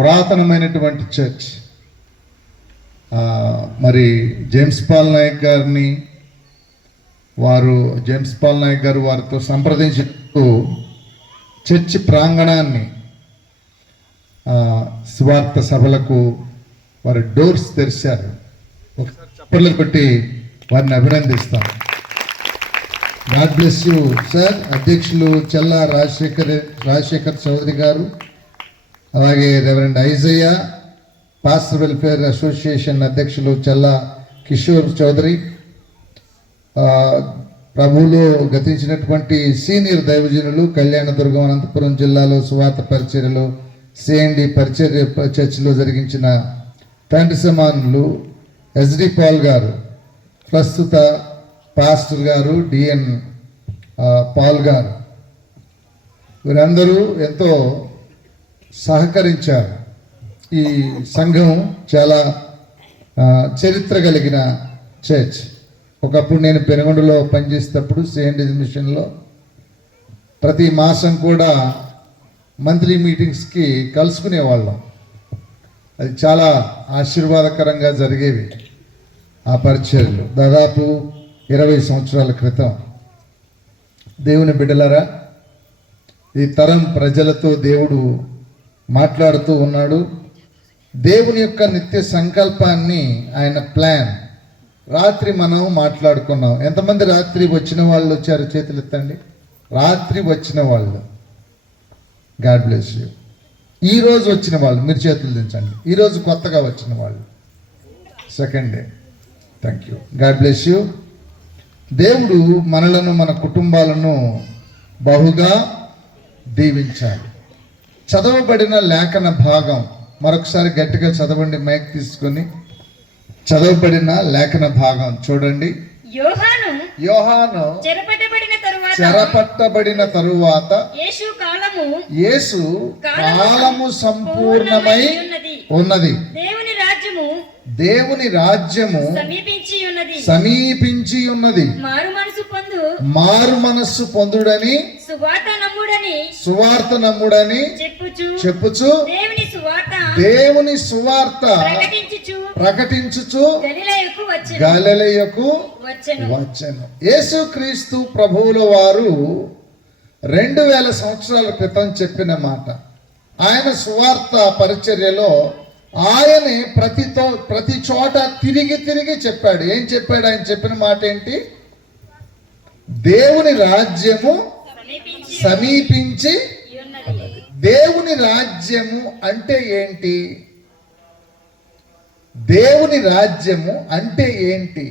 పురాతనమైనటువంటి చర్చ్. మరి James Paul Naik గారిని జేమ్స్ పాల్ నాయక్ గారు వారితో సంప్రదించుతూ చర్చి ప్రాంగణాన్ని సువార్త సభలకు వారి డోర్స్ తెరిచారు. ఒకసారి చప్పట్లు కొట్టి వారిని అభినందిస్తాం. God bless you sir. అధ్యక్షులు చెల్లా రాజశేఖర్ చౌదరి గారు, అలాగే reverend Aijayya, pastor welfare association అధ్యక్షులు చెల్లా కిషోర్ చౌదరి, ప్రభువులో గతించినటువంటి సీనియర్ దైవజనులు, కళ్యాణదుర్గం అనంతపురం జిల్లాలో సువార్త పరిచర్యలు సిఎండి పరిచర్య చర్చిలో జరిగించిన తండ్రి సమానులు ఎస్డి పాల్ గారు, ప్రస్తుత పాస్టర్ గారు డిఎన్ పాల్ గారు, వీరందరూ ఎంతో సహకరించారు. ఈ సంఘం చాలా చరిత్ర కలిగిన చర్చ్. ఒకప్పుడు నేను పెనుగొండలో పనిచేసేటప్పుడు సిఎండి మిషన్లో ప్రతి మాసం కూడా మంత్లీ మీటింగ్స్కి కలుసుకునేవాళ్ళం. అది చాలా ఆశీర్వాదకరంగా జరిగేవి ఆ పరిచర్యలు. దాదాపు 20 సంవత్సరాల క్రితం. దేవుని బిడ్డలారా, ఈ తరం ప్రజలతో దేవుడు మాట్లాడుతూ ఉన్నాడు. దేవుని యొక్క నిత్య సంకల్పాన్ని, ఆయన ప్లాన్ రాత్రి మనం మాట్లాడుకున్నాం. ఎంతమంది రాత్రి వచ్చిన వాళ్ళు వచ్చారు? చేతులు ఎత్తండి. రాత్రి వచ్చిన వాళ్ళు, గాడ్ బ్లెస్ యూ. ఈరోజు వచ్చిన వాళ్ళు మీరు చేతులు దించండి. ఈరోజు కొత్తగా వచ్చిన వాళ్ళు, second day, thank you, God bless you. దేవుడు మనలను, మన కుటుంబాలను బహుగా దీవించాలి. చదవబడిన లేఖన భాగం మరొకసారి గట్టిగా చదవండి, మైక్ తీసుకొని. చదవబడిన లేఖన భాగం చూడండి. యోహాను చెరపట్టబడిన తరువాత యేసు కాలము సంపూర్ణమై ఉన్నది, దేవుని రాజ్యము సమీపించి ఉన్నది, మారు మనస్సు పొందుడని సువార్త నమ్ముడని చెప్పుచు దేవుని సువార్త ప్రకటించుచు గలిలయకు వచ్చెను. యేసుక్రీస్తు ప్రభువుల వారు 2000 సంవత్సరాల క్రితం చెప్పిన మాట. ఆయన సువార్త పరిచర్యలో ఆయనే ప్రతి చోట తిరిగి చెప్పాడు. ఏం చెప్పాడు? ఆయన చెప్పిన మాట ఏంటి? దేవుని రాజ్యము సమీపించి. దేవుని రాజ్యము అంటే ఏంటి? దేవుని రాజ్యము అంటే ఏంటి?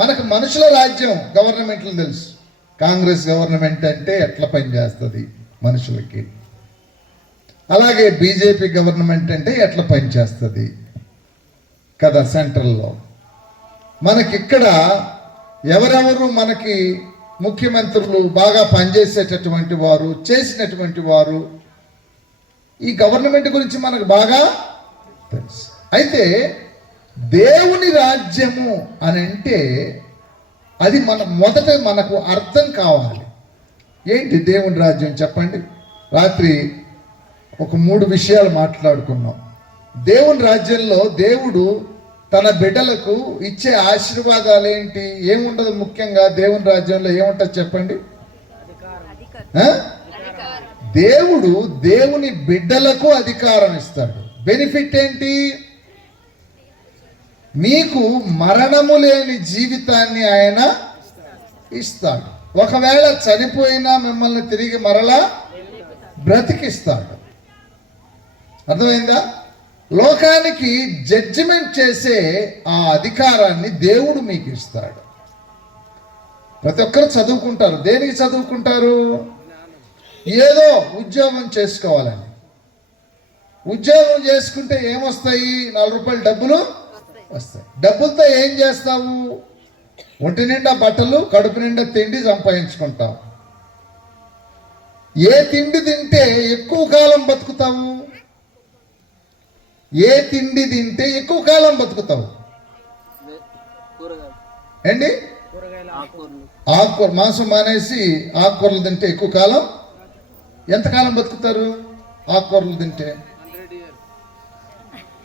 మనకు మనుషుల రాజ్యం, గవర్నమెంట్లు తెలుసు. కాంగ్రెస్ గవర్నమెంట్ అంటే ఎట్లా పనిచేస్తుంది మనుషులకి, అలాగే బీజేపీ గవర్నమెంట్ అంటే ఎట్లా పనిచేస్తుంది కదా సెంట్రల్లో. మనకిక్కడ ఎవరెవరు మనకి ముఖ్యమంత్రులు, బాగా పనిచేసేటటువంటి వారు, చేసినటువంటి వారు, ఈ గవర్నమెంట్ గురించి మనకు బాగా తెలుసు. అయితే దేవుని రాజ్యము అని అంటే అది మొదట మనకు అర్థం కావాలి. ఏంటి దేవుని రాజ్యం చెప్పండి. రాత్రి ఒక 3 విషయాలు మాట్లాడుకున్నాం. దేవుని రాజ్యంలో దేవుడు తన బిడ్డలకు ఇచ్చే ఆశీర్వాదాలు ఏంటి? ఏముండదు? ముఖ్యంగా దేవుని రాజ్యంలో ఏముంటుంది చెప్పండి? దేవుడు దేవుని బిడ్డలకు అధికారం ఇస్తాడు. బెనిఫిట్ ఏంటి? మీకు మరణము లేని జీవితాన్ని ఆయన ఇస్తాడు. ఒకవేళ చనిపోయినా మిమ్మల్ని తిరిగి మరలా బ్రతికిస్తాడు. అర్థమైందా? లోకానికి జడ్జిమెంట్ చేసే ఆ అధికారాన్ని దేవుడు మీకు ఇస్తాడు. ప్రతి ఒక్కరు చదువుకుంటారు. దేనికి చదువుకుంటారు? ఏదో ఉద్యోగం చేసుకోవాలని. ఉద్యోగం చేసుకుంటే ఏమొస్తాయి? 4 రూపాయలు డబ్బులు వస్తాయి. డబ్బులతో ఏం చేస్తావు? ఒంటి నిండా బట్టలు, కడుపు నిండా తిండి సంపాదించుకుంటావు. ఏ తిండి తింటే ఎక్కువ కాలం బతుకుతావు? ఏ తిండి తింటే ఎక్కువ కాలం బతుకుతావు? ఏంటి? ఆకుకూర. మాంసం మానేసి ఆకుకూరలు తింటే ఎక్కువ కాలం. ఎంతకాలం బతుకుతారు? ఆకుకూరలు తింటే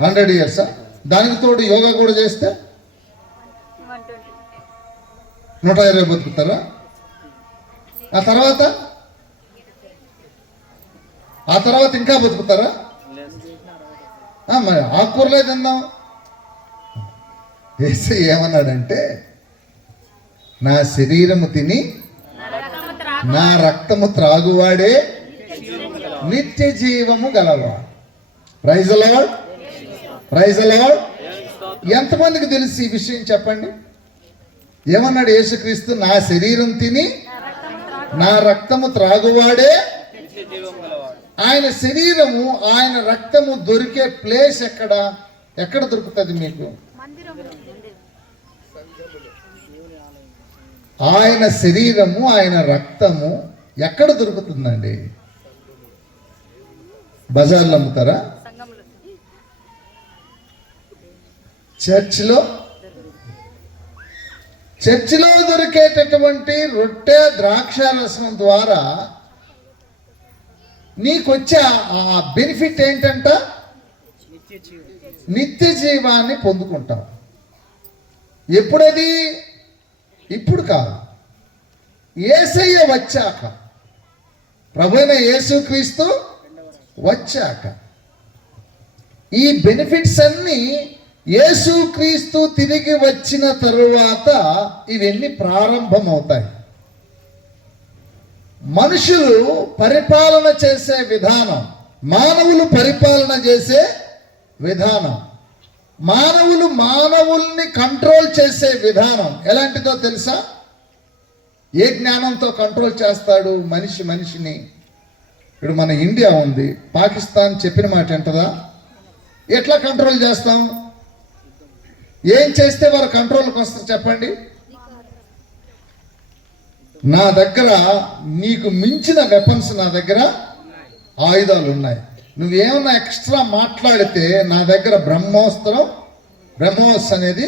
100 ఇయర్స్. దానికి తోడు యోగా కూడా చేస్తే 120 బతుకుతారా? ఆ తర్వాత ఇంకా బతుకుతారా? మరి ఆకుకూరలే తిందాం. యేసయ్య ఏమన్నాడంటే, నా శరీరము తిని నా రక్తము త్రాగువాడే నిత్య జీవము గలవాడు. Praise the Lord, praise the Lord. ఎంతమందికి తెలిసి ఈ విషయం చెప్పండి? ఏమన్నాడు యేసుక్రీస్తు? నా శరీరం తిని నా రక్తము త్రాగువాడే. ఆయన శరీరము, ఆయన రక్తము దొరికే ప్లేస్ ఎక్కడ దొరుకుతుంది మీకు? ఆయన శరీరము, ఆయన రక్తము ఎక్కడ దొరుకుతుందండి? బజార్లో అమ్ముతారా? చర్చిలో దొరికేటటువంటి రొట్టె ద్రాక్షారసం ద్వారా నీకొచ్చే ఆ బెనిఫిట్ ఏంటంట? నిత్య జీవాన్ని పొందుకుంటాం. ఎప్పుడది? ఇప్పుడు కాదు, యేసయ్య వచ్చాక, ప్రభువైన యేసుక్రీస్తు వచ్చాక ఈ బెనిఫిట్స్ అన్నీ యేసుక్రీస్తు తిరిగి వచ్చిన తరువాత ఇవన్నీ ప్రారంభమవుతాయి. మనుషులు పరిపాలన చేసే విధానం, మానవులు పరిపాలన చేసే విధానం, మానవుల్ని కంట్రోల్ చేసే విధానం ఎలాంటిదో తెలుసా? ఏ జ్ఞానంతో కంట్రోల్ చేస్తాడు మనిషిని? ఇప్పుడు మన ఇండియా ఉంది, పాకిస్తాన్ చెప్పిన మాట ఎంటదా? ఎట్లా కంట్రోల్ చేస్తాం? ఏం చేస్తే వారు కంట్రోల్కి వస్తారు చెప్పండి? నా దగ్గర నీకు మించిన వెపన్స్, నా దగ్గర ఆయుధాలు ఉన్నాయి. నువ్వేమన్నా ఎక్స్ట్రా మాట్లాడితే నా దగ్గర బ్రహ్మోస్ అనేది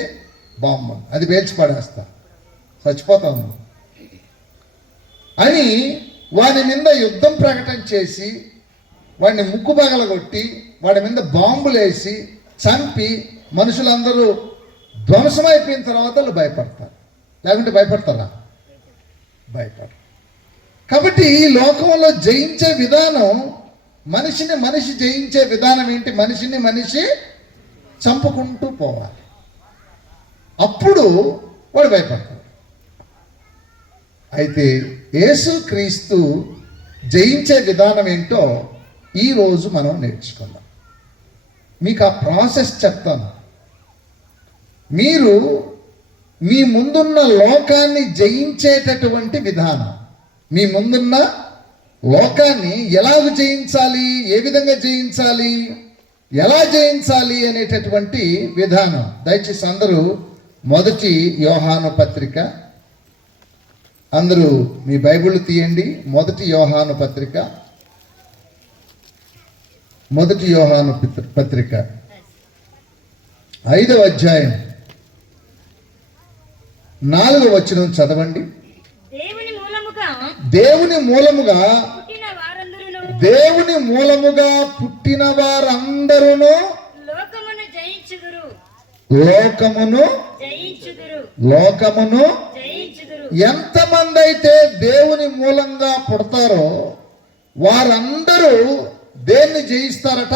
బాంబు, అది పేల్చి పడేస్తా, చచ్చిపోతావు అని వాడి మీద యుద్ధం ప్రకటన చేసి, వాడిని ముక్కు పగలగొట్టి, వాడి మీద బాంబులు వేసి చంపి మనుషులందరూ ధ్వంసమైపోయిన తర్వాత వాళ్ళు భయపడతారు. లేకుంటే భయపడతారా? భయపడరు. కాబట్టి ఈ లోకంలో జయించే విధానం, మనిషి జయించే విధానం ఏంటి? మనిషి చంపుకుంటూ పోవాలి. అప్పుడు వాడు భయపడతాడు. అయితే యేసుక్రీస్తు జయించే విధానం ఏంటో ఈరోజు మనం నేర్చుకుందాం. మీకు ఆ ప్రాసెస్ చెప్తాను. మీరు మీ ముందున్న లోకాన్ని జయించేటటువంటి విధానం, మీ ముందున్న లోకాన్ని ఎలాగ జయించాలి, ఏ విధంగా జయించాలి, ఎలా జయించాలి అనేటటువంటి విధానం. దయచేసి అందరూ 1 యోహాను పత్రిక, అందరూ మీ బైబిల్ తీయండి. 1 యోహాను పత్రిక, 1 యోహాను పత్రిక 5వ అధ్యాయం 4వ వచనం చదవండి. దేవుని మూలముగా పుట్టిన వారందరూ లోకమును ఎంతమంది అయితే దేవుని మూలంగా పుడతారో వారందరూ దేన్ని జయిస్తారట?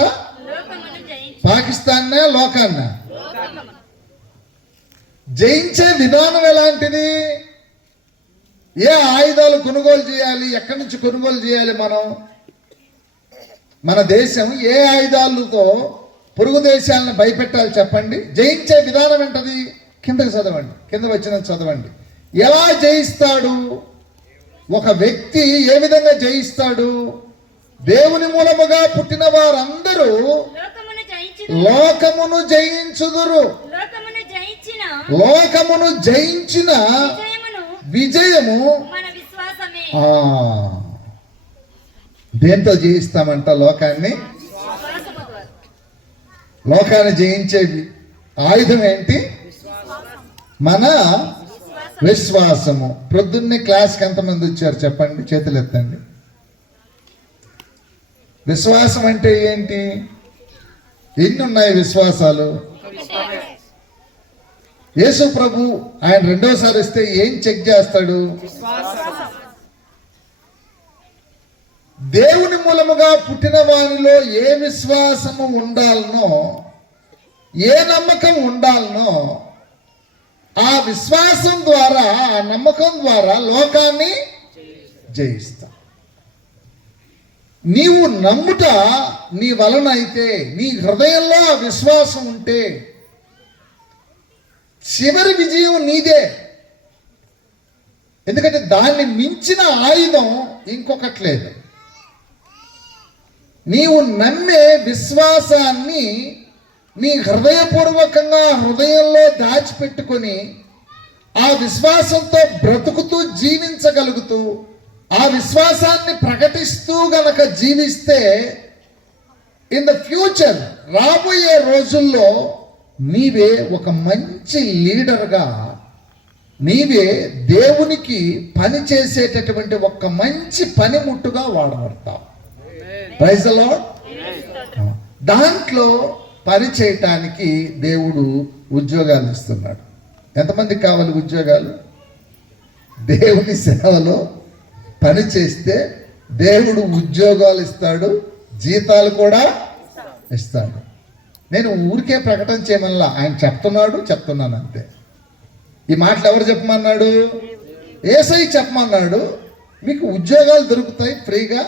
పాకిస్తాన్నే, లోకాన్న జయించే విధానం ఎలాంటిది? ఏ ఆయుధాలు కొనుగోలు చేయాలి? ఎక్కడి నుంచి కొనుగోలు చేయాలి? మన దేశం ఏ ఆయుధాలతో పొరుగు దేశాలను భయపెట్టాలి చెప్పండి? జయించే విధానం ఏంటది? కిందకి చదవండి, కింద వచ్చిన చదవండి. ఎలా జయిస్తాడు ఒక వ్యక్తి? ఏ విధంగా జయిస్తాడు? దేవుని మూలముగా పుట్టిన వారందరూ లోకమును జయించుదురు. లోకమును జయించిన విజయము దేంతో జయిస్తామంట? లోకాన్ని జయించే ఆయుధం ఏంటి? మన విశ్వాసము. ప్రొద్దున్నే క్లాస్కి ఎంతమంది వచ్చారు చెప్పండి? చేతులు ఎత్తండి. విశ్వాసం అంటే ఏంటి? ఎన్ని ఉన్నాయి విశ్వాసాలు? యేసు ప్రభు ఆయన రెండోసారి వస్తే ఏం చెక్ చేస్తాడు? దేవుని మూలముగా పుట్టిన వానిలో ఏ విశ్వాసము ఉండాలనో, ఏ నమ్మకం ఉండాలనో, ఆ విశ్వాసం ద్వారా, ఆ నమ్మకం ద్వారా లోకాన్ని జయిస్తా. నీవు నమ్ముట నీ వలన అయితే, నీ హృదయంలో ఆ విశ్వాసం ఉంటే చివరి విజయం నీదే. ఎందుకంటే దాన్ని మించిన ఆయుధం ఇంకొకటి లేదు. నీవు నమ్మే విశ్వాసాన్ని నీ హృదయపూర్వకంగా హృదయంలో దాచిపెట్టుకొని ఆ విశ్వాసంతో బ్రతుకుతూ జీవించగలుగుతూ ఆ విశ్వాసాన్ని ప్రకటిస్తూ గనక జీవిస్తే ఇన్ ద ఫ్యూచర్, రాబోయే రోజుల్లో నీవే ఒక మంచి లీడర్గా, నీవే దేవునికి పని చేసేటటువంటి ఒక మంచి పనిముట్టుగా వాడబడతావు. Praise the lord. దాంట్లో పని చేయటానికి దేవుడు ఉద్యోగాలు ఇస్తున్నాడు. ఎంతమందికి కావాలి ఉద్యోగాలు? దేవుని సేవలో పని చేస్తే దేవుడు ఉద్యోగాలు ఇస్తాడు, జీతాలు కూడా ఇస్తాడు. నేను ఊరికే ప్రకటన చేయమల్లా, ఆయన చెప్తున్నాను అంతే. ఈ మాటలు ఎవరు చెప్పమన్నాడు? యేసయ్య చెప్పమన్నాడు. మీకు ఉద్యోగాలు దొరుకుతాయి ఫ్రీగా.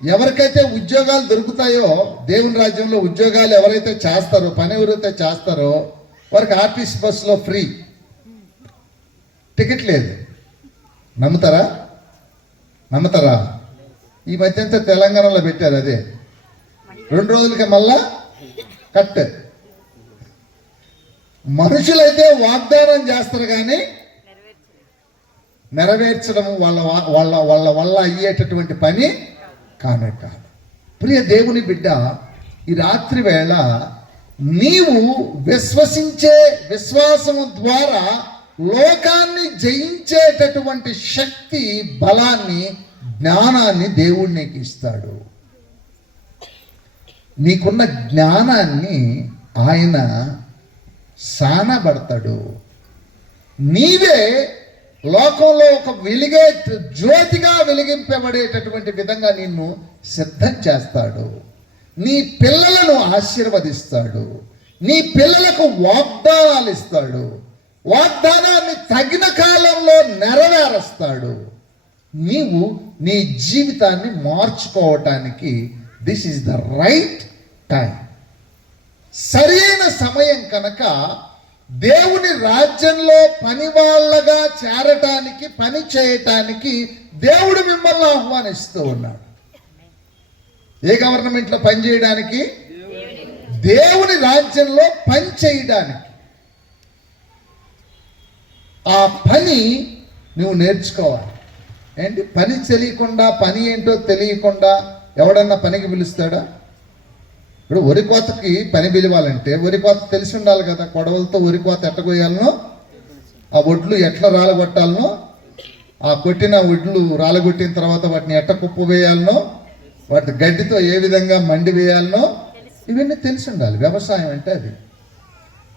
ఎవరికైతే ఉద్యోగాలు దొరుకుతాయో, దేవుని రాజ్యంలో ఉద్యోగాలు ఎవరైతే చేస్తారో, పని ఎవరైతే చేస్తారో వారికి ఆర్టీసీ బస్సులో ఫ్రీ, టికెట్ లేదు. నమ్ముతారా? ఈ మధ్య అంతా తెలంగాణలో పెట్టారు, అదే 2 రోజులకి మళ్ళా కట్. మనుషులైతే వాగ్దానం చేస్తారు కానీ నెరవేర్చడం వాళ్ళ అయ్యేటటువంటి పని కానే కాదు. ప్రియ దేవుని బిడ్డ, ఈ రాత్రి వేళ నీవు విశ్వసించే విశ్వాసము ద్వారా లోకాన్ని జయించేటటువంటి శక్తి, బలాన్ని, జ్ఞానాన్ని దేవుడు నీకు ఇస్తాడు. నీకున్న జ్ఞానాన్ని ఆయన సానబడతాడు. నీవే లోకంలో ఒక వెలిగే జ్యోతిగా వెలిగింపబడేటటువంటి విధంగా నిన్ను సిద్ధం చేస్తాడు. నీ పిల్లలను ఆశీర్వదిస్తాడు. నీ పిల్లలకు వాగ్దానాలు ఇస్తాడు. వాగ్దానాన్ని తగిన కాలంలో నెరవేరుస్తాడు. నీవు నీ జీవితాన్ని మార్చుకోవటానికి this is the right time. సరైన సమయం కనుక దేవుని రాజ్యంలో పని వాళ్ళగా చేరటానికి, పని చేయటానికి దేవుడు మిమ్మల్ని ఆహ్వానిస్తూ ఉన్నాడు. ఏ గవర్నమెంట్లో పని చేయడానికి? దేవుని రాజ్యంలో పని చేయడానికి. ఆ పని నువ్వు నేర్చుకోవాలి. ఏంటి? పని తెలియకుండా, పని ఏంటో తెలియకుండా ఎవడన్నా పనికి పిలుస్తాడా? ఇప్పుడు వరి కోతకి పని పిలవాలంటే వరి కోత తెలిసి ఉండాలి కదా. కొడవలతో వరి కోత ఎట్ట కొయ్యాలనో, ఆ ఒడ్లు ఎట్లా రాలగొట్టాలనో, ఆ కొట్టిన ఒడ్లు రాలగొట్టిన తర్వాత వాటిని ఎట్ట కుప్పు వేయాలనో, వాటి గడ్డితో ఏ విధంగా మండి వేయాలనో ఇవన్నీ తెలిసి ఉండాలి. వ్యవసాయం అంటే అది.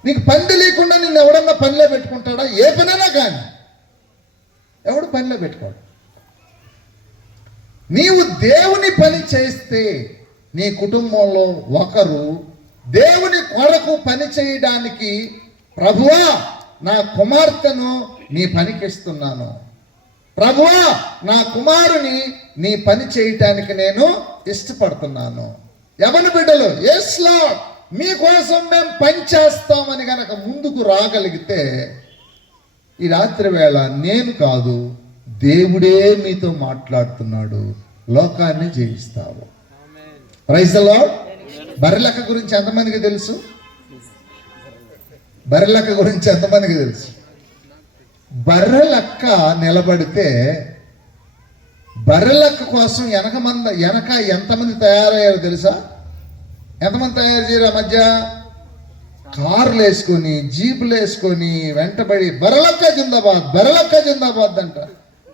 నీకు పని తెలియకుండా నిన్ను ఎవడన్నా పనిలో పెట్టుకుంటాడా? ఏ పనైనా కానీ ఎవడు పనిలో పెట్టుకోడు. నీవు దేవుని పని చేస్తే నీ కుటుంబంలో ఒకరు దేవుని కొరకు పని చేయడానికి, ప్రభువా నా కుమార్తెను నీ పనికి ఇస్తున్నాను, ప్రభువా నా కుమారుని నీ పని చేయటానికి నేను ఇష్టపడుతున్నాను. ఎవరి బిడ్డలు? ఎస్ లార్డ్, మీకోసం మేము పని చేస్తామని గనక ముందుకు రాగలిగితే ఈ రాత్రి వేళ నేను కాదు, దేవుడే మీతో మాట్లాడుతున్నాడు. లోకాన్ని జయిస్తావు. Praise the Lord. బర్రెలక్క గురించి ఎంతమందికి తెలుసు? బర్రెలక్క గురించి ఎంతమందికి తెలుసు? బర్రెలక్క నిలబడితే బర్రెలక్క కోసం వెనక ఎంతమంది తయారయ్యారో తెలుసా? ఎంతమంది తయారు చేయరు? మధ్య కార్లు వేసుకొని, జీపులు వేసుకొని వెంటబడి బర్రెలక్క జిందాబాద్, బర్రెలక్క జిందాబాద్ అంట.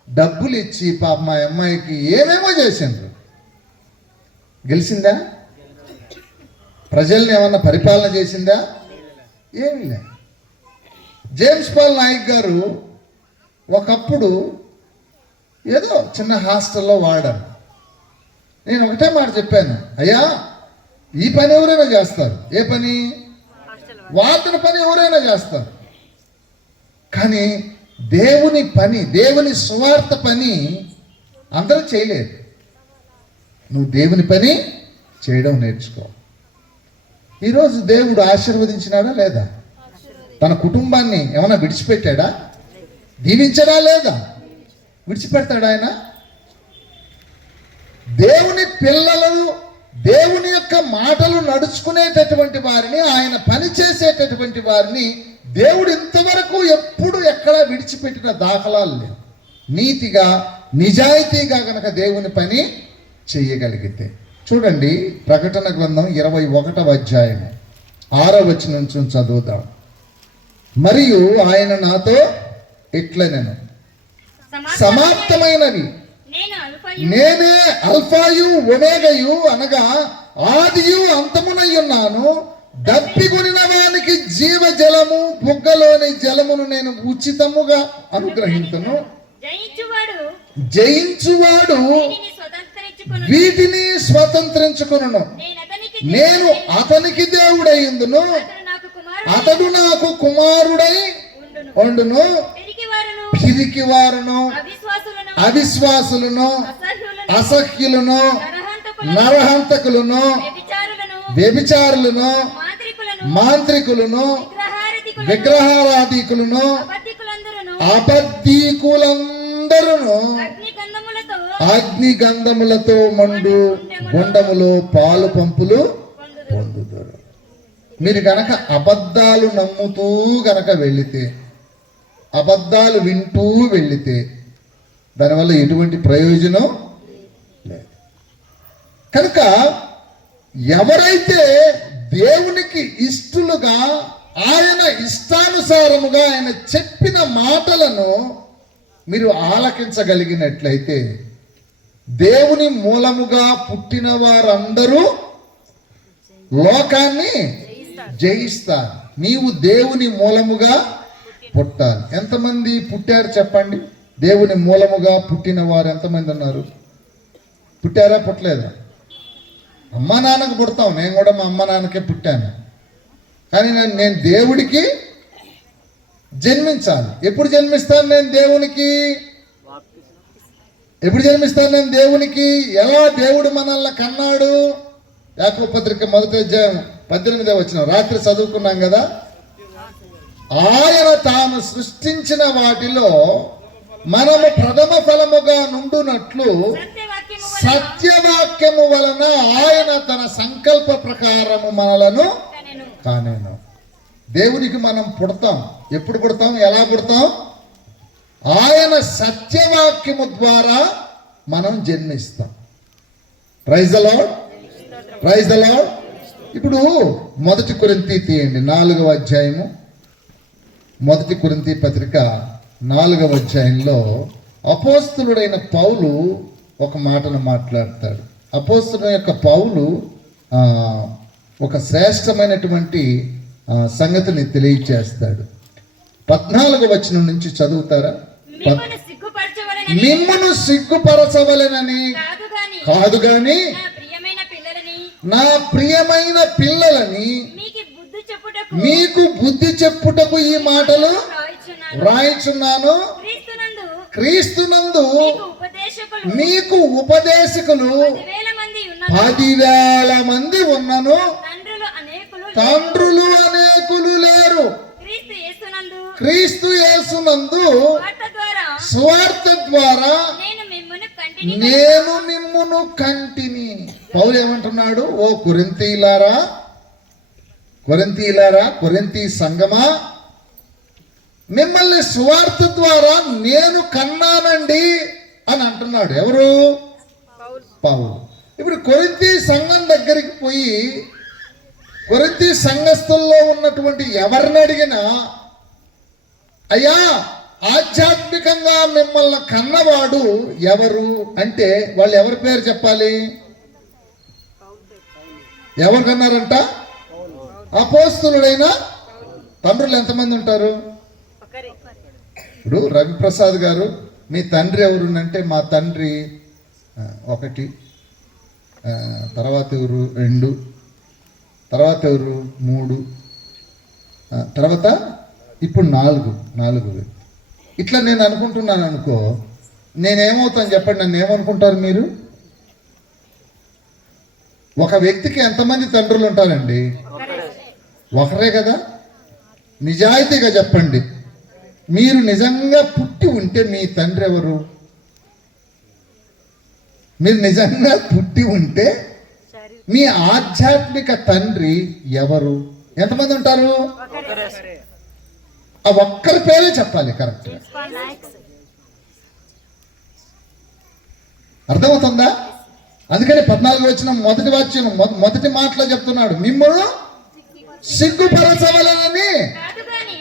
డబ్బులు ఇచ్చి పాప మా అమ్మాయికి ఏమేమో చేసిండ్రు. గెలిచిందా? ప్రజల్ని ఏమన్నా పరిపాలన చేసిందా? ఏమీ లేదు. జేమ్స్ పాల్ నాయక్ గారు ఒకప్పుడు ఏదో చిన్న హాస్టల్లో వాడారు. నేను ఒకటే మాట చెప్పాను, అయ్యా ఈ పని ఎవరైనా చేస్తారు. ఏ పని? వార్తన పని ఎవరైనా చేస్తారు. కానీ దేవుని పని, దేవుని సువార్త పని అందరూ చేయలేదు. నువ్వు దేవుని పని చేయడం నేర్చుకో. ఈరోజు దేవుడు ఆశీర్వదించినాడా లేదా? తన కుటుంబాన్ని ఏమైనా విడిచిపెట్టాడా? దీవించడా లేదా? విడిచిపెడతాడా ఆయన? దేవుని పిల్లలు, దేవుని యొక్క మాటలు నడుచుకునేటటువంటి వారిని, ఆయన పని చేసేటటువంటి వారిని దేవుడు ఇంతవరకు ఎప్పుడు ఎక్కడ విడిచిపెట్టిన దాఖలాలు లేవు. నీతిగా నిజాయితీగా గనక దేవుని పని చెయ్యగలిగితే. చూడండి, ప్రకటన గ్రంథం 21వ అధ్యాయం 6వ వచనం నుంచి చదువుదాం. మరియు ఆయన నాతో ఇట్లనెను, సమాప్తమైనవి, నేనే అల్ఫాయు ఒమేగయు, అనగా ఆదియు అంతమునై ఉన్నాను. దప్పికొనిన వానికి జీవ జలము, బుగ్గలోని జలమును నేను ఉచితముగా అనుగ్రహించును. జయించువాడు వీటిని స్వతంత్రించుకొనును. నేను అతనికి దేవుడైందును, అతడు నాకు కుమారుడై ఉండును. పిరికివారును, అవిశ్వాసులను, అసహ్యులను, నరహంతకులను, వ్యభిచారులను, మాంత్రికులను, విగ్రహారాధికులను, అబద్ధీకులందరూ అగ్ని గంధములతో మండు గుండములో పాలు పంపులు పొందుతారు. మీరు గనక అబద్ధాలు నమ్ముతూ గనక వెళితే, అబద్ధాలు వింటూ వెళితే దానివల్ల ఎటువంటి ప్రయోజనం లేదు. కనుక ఎవరైతే దేవునికి ఇష్టలుగా, ఆయన ఇష్టానుసారముగా ఆయన చెప్పిన మాటలను మీరు ఆలకించగలిగినట్లయితే, దేవుని మూలముగా పుట్టిన వారందరూ లోకాన్ని జయిస్తారు. నీవు దేవుని మూలముగా పుట్టాలి. ఎంతమంది పుట్టారు చెప్పండి? దేవుని మూలముగా పుట్టిన వారు ఎంతమంది ఉన్నారు? పుట్టారా? పుట్టలేదా? అమ్మ నాన్నకు పుడతాం. నేను కూడా మా అమ్మ నాన్నకే పుట్టాను. కానీ నేను దేవుడికి జన్మించాలి. ఎప్పుడు జన్మిస్తాను నేను దేవునికి? ఎప్పుడు జన్మిస్తాను నేను దేవునికి? ఎలా దేవుడు మనల్ని కన్నాడు? యాకోబు పత్రిక 1వ అధ్యాయం 18వ వచనం రాత్రి చదువుకున్నాం కదా. ఆయన తాను సృష్టించిన వాటిలో మనము ప్రథమ ఫలముగా నుండునట్లు సత్యవాక్యము వలన ఆయన తన సంకల్ప ప్రకారము మనలను కానేను. దేవునికి మనం పుడతాం. ఎప్పుడు పుడతాం? ఎలా పుడతాం? ఆయన సత్యవాక్యము ద్వారా మనం జన్మిస్తాం. Praise the Lord, praise the Lord. ఇప్పుడు 1 కొరింథీ తీయండి, 4వ అధ్యాయము. 1 కొరింథీ పత్రిక 4వ అధ్యాయంలో అపోస్తలుడైన పౌలు ఒక మాటను మాట్లాడతాడు. అపోస్తలుడు యొక్క పౌలు ఒక శ్రేష్టమైనటువంటి సంగతిని తెలియచేస్తాడు. 14వ వచనం నుంచి చదువుతారా? మిమ్మును సిగ్గుపరచవలెనని కాదు గాని నా ప్రియమైన పిల్లలని మీకు బుద్ధి చెప్పుటకు ఈ మాటలు వ్రాయిచున్నాను. క్రీస్తునందు మీకు ఉపదేశకులు 10,000 మంది ఉన్నను, తండ్రులు అనేకులు లేరు. క్రీస్తు యేసునందు సువార్త ద్వారా నేను మిమ్మును కంటిని. పౌలు ఏమంటున్నాడు? ఓ కొరింథీయులారా, కొరింథీ సంగమా, మిమ్మల్ని సువార్త ద్వారా నేను కన్నానండి అని అంటున్నాడు. ఎవరు? పౌలు. ఇప్పుడు కొరింథీ సంఘం దగ్గరికి పోయి కొరింథీ సంఘస్థుల్లో ఉన్నటువంటి ఎవరిని అడిగినా, అయ్యా ఆధ్యాత్మికంగా మిమ్మల్ని కన్నవాడు ఎవరు అంటే వాళ్ళు ఎవరి పేరు చెప్పాలి? ఎవరికన్నారంట? అపోస్తులుడైన తండ్రులు ఎంతమంది ఉంటారు? ఇప్పుడు రవిప్రసాద్ గారు, మీ తండ్రి ఎవరునంటే మా తండ్రి 1, తర్వాత ఎవరు 2, తర్వాత ఎవరు 3, తర్వాత ఇప్పుడు 4. ఇట్లా నేను అనుకుంటున్నాను అనుకో, నేనేమవుతాను చెప్పండి? నన్ను ఏమనుకుంటారు మీరు? ఒక వ్యక్తికి ఎంతమంది తండ్రులు ఉంటారండి? ఒకరే కదా. నిజాయితీగా చెప్పండి, మీరు నిజంగా పుట్టి ఉంటే మీ తండ్రి ఎవరు? మీరు నిజంగా పుట్టి ఉంటే మీ ఆధ్యాత్మిక తండ్రి ఎవరు? ఎంతమంది ఉంటారు? ఆ ఒక్కరి పేరే చెప్పాలి కరెక్ట్. అర్థమవుతుందా? అందుకని 14 వచ్చిన మొదటి వాక్యం మొదటి మాటలో చెప్తున్నాడు, మిమ్మల్ని సిగ్గుపరచవలనని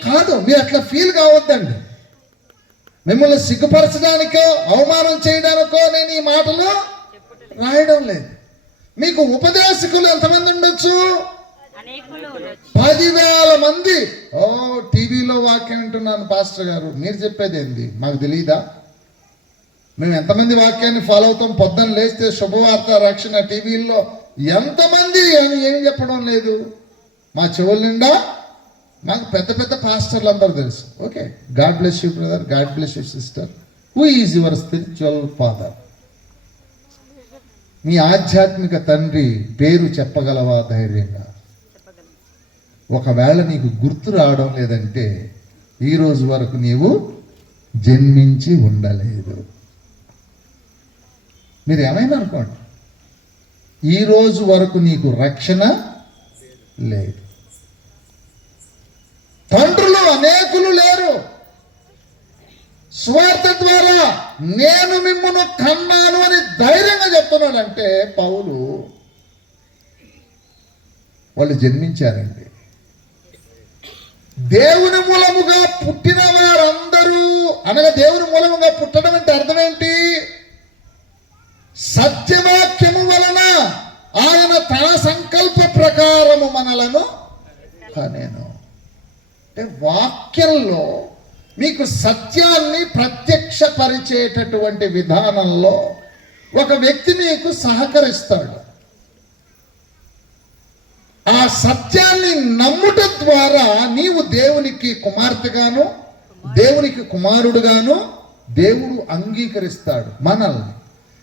కాదు. మీరు అట్లా ఫీల్ కావద్దండి. మిమ్మల్ని సిగ్గుపరచడానికో అవమానం చేయడానికో నేను ఈ మాటలు రాయడం లేదు. మీకు ఉపదేశకులు ఎంతమంది ఉండొచ్చు? 10,000 మంది. టీవీలో వాక్యం వింటున్నాను పాస్టర్ గారు, మీరు చెప్పేది ఏంది మాకు తెలియదా? మేము ఎంతమంది వాక్యాన్ని ఫాలో అవుతాం? పొద్దున్న లేస్తే శుభవార్త రక్షణ టీవీల్లో ఎంతమంది అని ఏం చెప్పడం లేదు. మా చెవుల నిండా మాకు పెద్ద పెద్ద పాస్టర్లు అందరూ తెలుసు. Okay, God bless you brother, God bless you sister. Who is your spiritual father? మీ ఆధ్యాత్మిక తండ్రి పేరు చెప్పగలవా ధైర్యంగా? ఒకవేళ నీకు గుర్తు రావడం లేదంటే ఈ రోజు వరకు నీవు జన్మించి ఉండలేదు. మీరు ఏమైనా అనుకోండి, ఈ రోజు వరకు నీకు రక్షణ లేదు. తండ్రులు అనేకులు లేరు. స్వార్థ ద్వారా నేను మిమ్మును కన్నాను అని ధైర్యంగా చెప్తున్నాడంటే పౌలు, వాళ్ళు జన్మించారండి. దేవుని మూలముగా పుట్టిన వారందరూ, అనగా దేవుని మూలముగా పుట్టడం అంటే అర్థం ఏంటి? సత్యవాక్యము వలన ఆయన తన సంకల్ప ప్రకారము మనలను కనెను. అంటే వాక్యంలో మీకు సత్యాన్ని ప్రత్యక్షపరిచేటటువంటి విధానంలో ఒక వ్యక్తి మీకు సహకరిస్తాడు. ఆ సత్యాన్ని నమ్ముట ద్వారా నీవు దేవునికి కుమార్తెగాను దేవునికి కుమారుడుగాను దేవుడు అంగీకరిస్తాడు మనల్ని.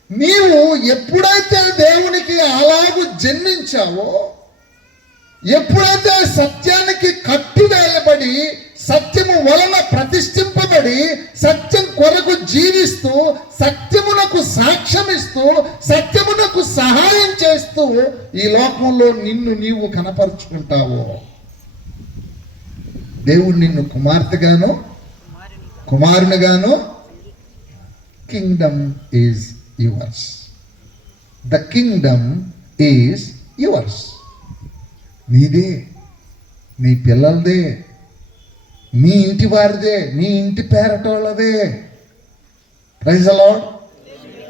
నీవు ఎప్పుడైతే దేవునికి అలాగూ జన్మించావో, ఎప్పుడైతే సత్యానికి కట్టివేయబడి సత్యము వలన ప్రతిష్ఠింపబడి సత్యం కొరకు జీవిస్తూ సత్యమునకు సాక్ష్యమిస్తూ సత్యమునకు సహాయం చేస్తూ ఈ లోకంలో నిన్ను నీవు కనపరుచుకుంటావో, దేవుడు నిన్ను కుమార్తెగాను కుమారునిగాను, kingdom is yours. The kingdom is yours. నీదే, నీ పిల్లలదే, నీ ఇంటి వారిదే, నీ ఇంటి పేరటోళ్ళదే. Praise the Lord,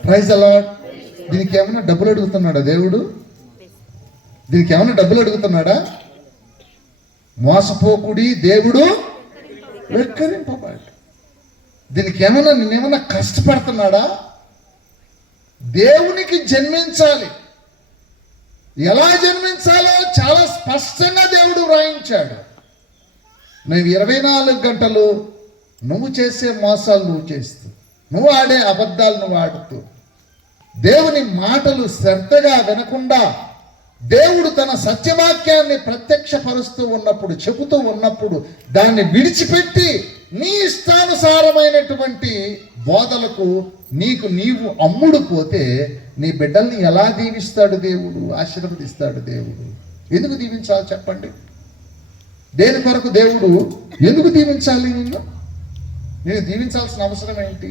praise the Lord. దీనికి ఏమైనా డబ్బులు అడుగుతున్నాడా దేవుడు? దీనికి ఏమైనా డబ్బులు అడుగుతున్నాడా? మోసపోకుడి, దేవుడు వెక్కరింపబడు. దీనికి ఏమైనా నేనేమన్నా కష్టపడుతున్నాడా? దేవునికి జన్మించాలి. ఎలా జన్మించాలో చాలా స్పష్టంగా దేవుడు వ్రాయించాడు. నువ్వు 24 గంటలు నువ్వు చేసే మోసాలు నువ్వు చేస్తూ, నువ్వు ఆడే అబద్ధాలు నువ్వు ఆడుతూ, దేవుని మాటలు శ్రద్ధగా వినకుండా, దేవుడు తన సత్యవాక్యాన్ని ప్రత్యక్షపరుస్తూ ఉన్నప్పుడు, చెబుతూ ఉన్నప్పుడు దాన్ని విడిచిపెట్టి నీ ఇష్టానుసారమైనటువంటి బోధలకు నీవు అమ్ముడు పోతే నీ బిడ్డల్ని ఎలా దీవిస్తాడు దేవుడు? ఆశీర్వదిస్తాడు దేవుడు. ఎందుకు దీవించాలి చెప్పండి? దేని కొరకు దేవుడు ఎందుకు దీవించాలి? నేను దీవించాల్సిన అవసరం ఏంటి?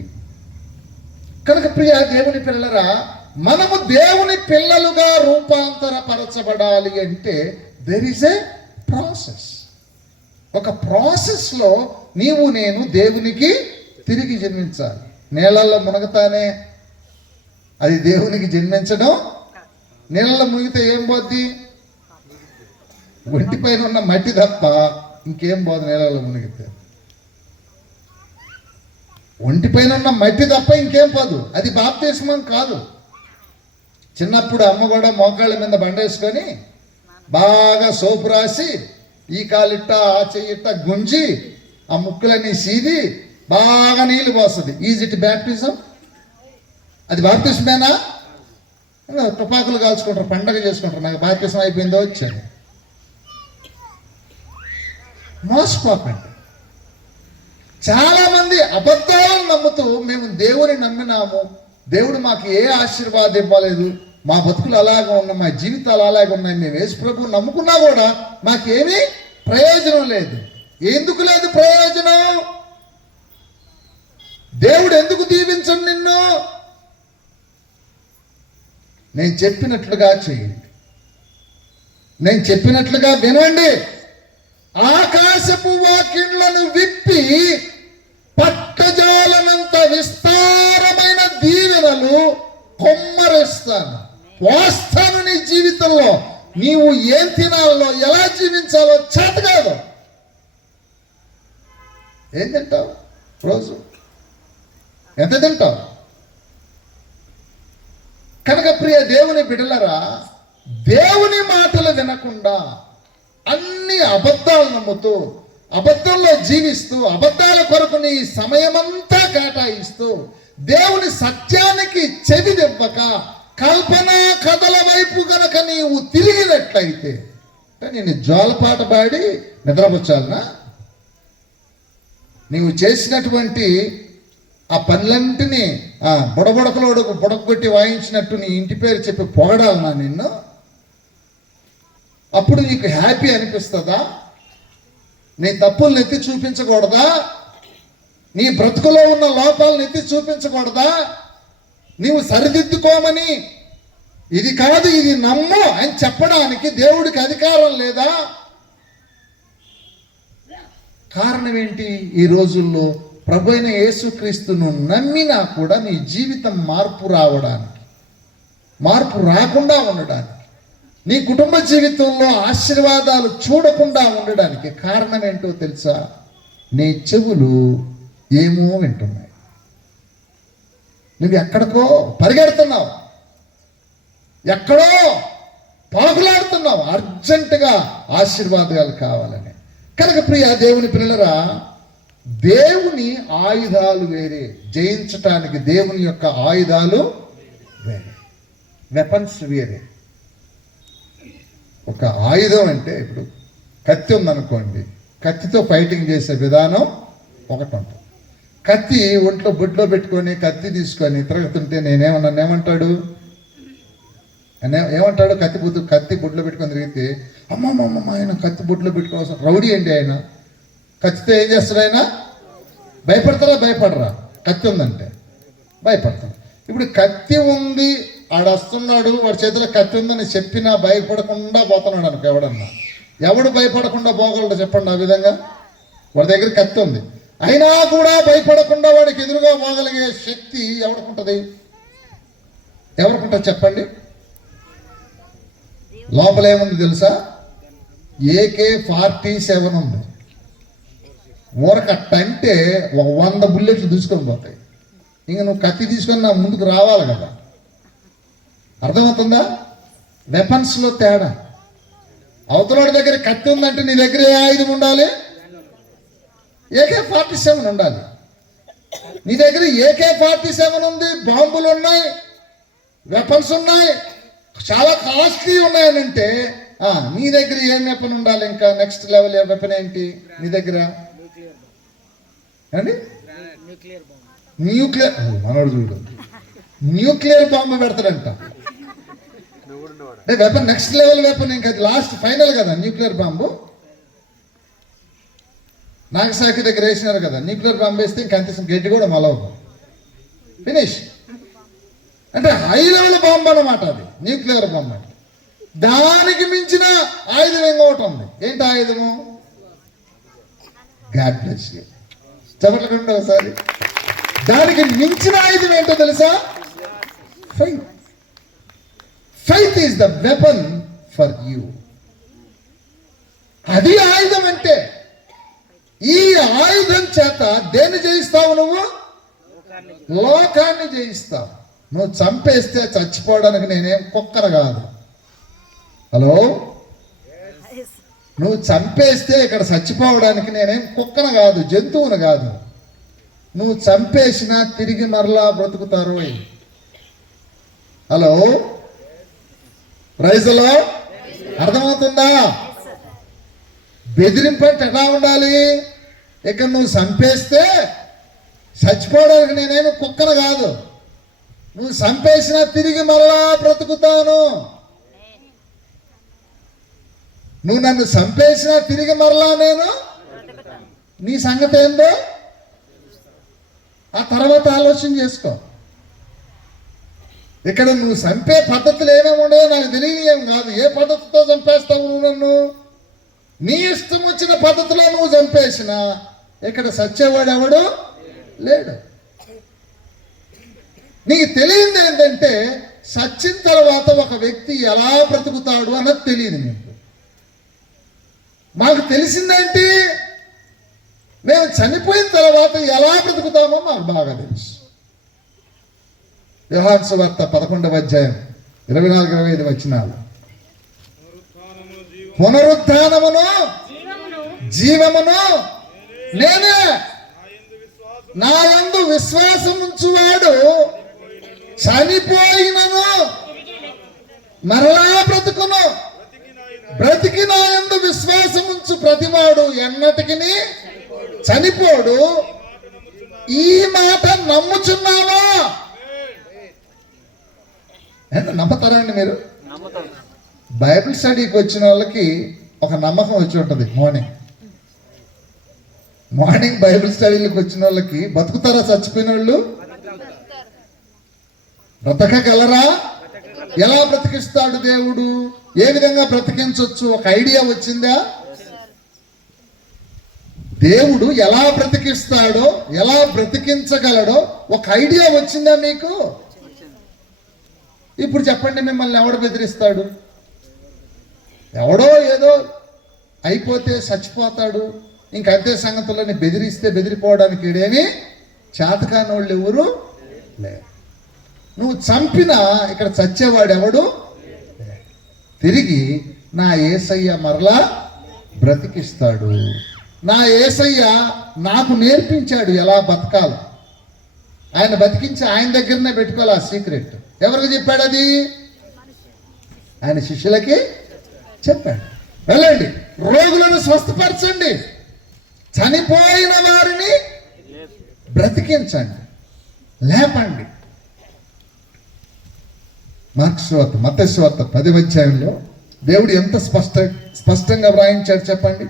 కనుక ప్రియ దేవుని పిల్లరా, మనము దేవుని పిల్లలుగా రూపాంతరపరచబడాలి అంటే దేర్ ఈజ్ ఏ ప్రాసెస్. ఒక ప్రాసెస్లో నీవు నేను దేవునికి తిరిగి జన్మించాలి. నీళ్ళల్లో మునగతానే అది దేవునికి జన్మించడం. నీళ్ళలో మునిగితే ఏం పోద్ది? ఒంటిపైన ఉన్న మట్టి తప్ప ఇంకేం పోదు నీళ్ళలో మునిగితే. ఒంటిపైన ఉన్న మట్టి తప్ప ఇంకేం పోదు. అది బాప్తిస్మం కాదు. చిన్నప్పుడు అమ్మ కూడా మోకాళ్ళ మీద బండేసుకొని బాగా సోపు రాసి ఈ కాలిట్ట ఆ చెయ్యిట్ట గుంజి ఆ ముక్కులన్నీ సీది బాగా నీళ్లు పోస్తుంది. Is it baptism? అది బాప్తిస్మేనా? తుపాకులు కాల్చుకుంటారు, పండగ చేసుకుంటారు, నాకు బాప్తిజం అయిపోయిందో వచ్చాను. మోసపోకండి. చాలా మంది అబద్ధాలను నమ్ముతూ మేము దేవుని నమ్మినాము, దేవుడు మాకు ఏ ఆశీర్వాదం ఇవ్వలేదు, మా బతుకులు అలాగే ఉన్నాయి, మా జీవితాలు అలాగే ఉన్నాయి, మేము యేసు ప్రభువు నమ్ముకున్నా కూడా మాకేమీ ప్రయోజనం లేదు. ఎందుకు లేదు ప్రయోజనం? దేవుడు ఎందుకు దీవించండి నిన్ను? నేను చెప్పినట్లుగా చేయండి, నేను చెప్పినట్లుగా వినండి. ఆకాశపు వాకిళ్లను విప్పి పట్టజాలనంత విస్తారమైన దీవెనలు కొమ్మరిస్తాను, పోస్తాను. నీ జీవితంలో నీవు ఏం తినాలో, ఎలా జీవించాలో చేత కాదు. ఏం తింటావు రోజు? ఎంత తింటావు? కనుక ప్రియ దేవుని బిడ్డలరా, దేవుని మాటలు వినకుండా అన్ని అబద్ధాలు నమ్ముతూ, అబద్ధంలో జీవిస్తూ, అబద్ధాల కొరకు నీ సమయమంతా కేటాయిస్తూ, దేవుని సత్యానికి చెవిదివ్వక కల్పన కథల వైపు గనక నీవు తిరిగినట్లయితే నేను జోలపాట పాడి నిద్రపుచ్చాలనా? నీవు చేసినటువంటి ఆ పనులంటిని బుడబుడకలోడు బుడకొట్టి వాయించినట్టు నీ ఇంటి పేరు చెప్పి పొగడాలనా నిన్ను? అప్పుడు నీకు హ్యాపీ అనిపిస్తుందా? నీ తప్పులను ఎత్తి చూపించకూడదా? నీ బ్రతుకులో ఉన్న లోపాలను ఎత్తి చూపించకూడదా? నీవు సరిదిద్దుకోమని, ఇది కాదు ఇది నమ్ము అని చెప్పడానికి దేవుడికి అధికారం లేదా? కారణం ఏంటి? ఈ రోజుల్లో ప్రభు అయిన యేసుక్రీస్తును నమ్మినా కూడా నీ జీవితం మార్పు రావడానికి, మార్పు రాకుండా ఉండడానికి, నీ కుటుంబ జీవితంలో ఆశీర్వాదాలు చూడకుండా ఉండడానికి కారణం ఏంటో తెలుసా? నీ చెవులు ఏమో వింటున్నాయి. నువ్వు ఎక్కడికో పరిగెడుతున్నావు, ఎక్కడో పాకులాడుతున్నావు అర్జెంటుగా ఆశీర్వాదాలు కావాలని. కనుక ప్రియ దేవుని పిల్లరా, దేవుని ఆయుధాలు వేరే, జయించటానికి దేవుని యొక్క ఆయుధాలు వేరే, వెపన్స్ వేరే. ఒక ఆయుధం అంటే ఇప్పుడు కత్తి ఉందనుకోండి, కత్తితో ఫైటింగ్ చేసే విధానం ఒకటి ఉంటుంది. కత్తి ఒంట్లో బొడ్లో పెట్టుకొని కత్తి తీసుకొని తిరుగుతుంటే ఏమంటాడు? కత్తి బొడ్లో పెట్టుకొని తిరిగితే అమ్మమ్మ ఆయన కత్తి బొడ్లో పెట్టుకోవాల్సిన రౌడీ ఏంటి? ఆయన కత్తితో ఏం చేస్తాడు? ఆయన భయపడతారా? భయపడరా? కత్తి ఉందంటే భయపడతారు. ఇప్పుడు కత్తి ఉంది, ఆడొస్తున్నాడు, వాడి చేతిలో కత్తి ఉందని చెప్పినా భయపడకుండా పోతున్నాడు అనుకో. ఎవడు భయపడకుండా పోగలడు చెప్పండి? ఆ విధంగా వాడి దగ్గర కత్తి ఉంది, అయినా కూడా భయపడకుండా వాడికి ఎదురుగా పోగలిగే శక్తి ఎవరికుంటుంది? ఎవరికుంటుంది చెప్పండి? లోపల ఏముంది తెలుసా? AK-47 ఉంది. ఊరకట్టంటే 100 బుల్లెట్లు తీసుకొని పోతాయి. ఇంక నువ్వు కత్తి తీసుకొని నా ముందుకు రావాలి కదా. అర్థమవుతుందా? వెపన్స్లో తేడా. అవతలవాడి దగ్గర కత్తి ఉందంటే నీ దగ్గర ఏ ఆయుధం ఉండాలి? AK-47 ఉండాలి. నీ దగ్గర AK-47 ఉంది, బాంబులు ఉన్నాయి, వెపన్స్ ఉన్నాయి, చాలా కాస్ట్లీ ఉన్నాయనంటే నీ దగ్గర ఏం వెపన్ ఉండాలి? ఇంకా నెక్స్ట్ లెవెల్ వెపన్ ఏంటి నీ దగ్గర? అండి న్యూక్లియర్, మనోడు చూడు, న్యూక్లియర్ బాంబు పెడతాడంట. వెపన్ నెక్స్ట్ లెవెల్ వెపన్, ఇంకా లాస్ట్ ఫైనల్ కదా న్యూక్లియర్ బాంబు. నాగసాకి దగ్గర వేసినారు కదా, న్యూక్లియర్ బాంబు వేస్తే ఇంకంత గడ్డి కూడా మలవదు, ఫినిష్. అంటే హై లెవెల్ బాంబు అన్నమాట అది, న్యూక్లియర్ బాంబు. అంటే దానికి మించిన ఆయుధం ఇంకొకటి ఉంది. ఏంటి ఆయుధము? God bless you. చెప్పట్లేదు ఒకసారి. దానికి మించిన ఆయుధం ఏంటో తెలుసా? Faith. Faith is the weapon for you. అది ఆయుధం అంటే. ఈ ఆయుధం చేత దేన్ని జయిస్తావు నువ్వు? లోకాన్ని జయిస్తావు. నువ్వు చంపేస్తే చచ్చిపోవడానికి నేనేం కుక్కను కాదు. హలో, నువ్వు చంపేస్తే ఇక్కడ చచ్చిపోవడానికి నేనేం కుక్కను కాదు, జంతువును కాదు. నువ్వు చంపేసినా తిరిగి మరలా బ్రతుకుతారు. హలో, ప్రైజ్లో అర్థమవుతుందా? బెదిరింపు అంటే ఎలా ఉండాలి? ఇక్కడ నువ్వు చంపేస్తే చచ్చిపోవడానికి నేనేమి కుక్కను కాదు, నువ్వు చంపేసినా తిరిగి మరలా బ్రతుకుతాను. నువ్వు నన్ను చంపేసినా తిరిగి మరలా నేను, నీ సంగతి ఏందో ఆ తర్వాత ఆలోచన చేసుకో. ఇక్కడ నువ్వు చంపే పద్ధతులు ఏమేమి ఉండేవో నాకు తెలియని కాదు. ఏ పద్ధతితో చంపేస్తావు నువ్వు నన్ను? నీ ఇష్టం వచ్చిన పద్ధతిలో నువ్వు చంపేసినా ఇక్కడ సచ్చేవాడు ఎవడు లేడు. నీకు తెలియదు ఏంటంటే సచ్చిన తర్వాత ఒక వ్యక్తి ఎలా బ్రతుకుతాడు అన్నది తెలియదు నీకు. మాకు తెలిసిందేంటి? మేము చనిపోయిన తర్వాత ఎలా బ్రతుకుతామో మాకు బాగా తెలుసు. యోహాను సువార్త 11వ అధ్యాయం 24-25 వచనాలు. పునరుత్థానమును జీవమును నేనే, నా యందు విశ్వాసముంచువాడు చనిపోయినను మరలా బ్రతుకును, బ్రతికి నా యందు విశ్వాసముంచు ప్రతివాడు ఎన్నటికి చనిపోడు. ఈ మాట నమ్ముచున్నావా? నమ్ముతారండి మీరు? బైబిల్ స్టడీకి వచ్చిన వాళ్ళకి ఒక నమ్మకం వచ్చి ఉంటుంది. మార్నింగ్ బైబిల్ స్టడీలకు వచ్చిన వాళ్ళకి బతుకుతారా? చచ్చిపోయిన వాళ్ళు బ్రతకగలరా? ఎలా బ్రతికిస్తాడు దేవుడు? ఏ విధంగా బ్రతికించవచ్చు? ఒక ఐడియా వచ్చిందా? దేవుడు ఎలా బ్రతికిస్తాడో, ఎలా బ్రతికించగలడో ఒక ఐడియా వచ్చిందా మీకు? ఇప్పుడు చెప్పండి, మిమ్మల్ని ఎవడు బెదిరిస్తాడు? ఎవడో ఏదో అయిపోతే చచ్చిపోతాడు, ఇంకంతే సంగతులని బెదిరిస్తే బెదిరిపోవడానికి ఏడేమి చేతకాని వాళ్ళు ఎవరు లేరు. నువ్వు చంపినా ఇక్కడ చచ్చేవాడు ఎవడు? తిరిగి నా యేసయ్య మరలా బ్రతికిస్తాడు. నా యేసయ్య నాకు నేర్పించాడు ఎలా బతకాలి. ఆయన బతికించి ఆయన దగ్గరనే పెట్టుకోవాలి ఆ సీక్రెట్. ఎవరికి చెప్పాడు అది? ఆయన శిష్యులకి చెప్పాడు. వెళ్ళండి, రోగులను స్వస్థపరచండి, చనిపోయిన వారిని బ్రతికించండి, లేపండి. మత్తయి సువార్త 10వ అధ్యాయంలో దేవుడు ఎంత స్పష్టంగా వ్రాయించాడు చెప్పండి.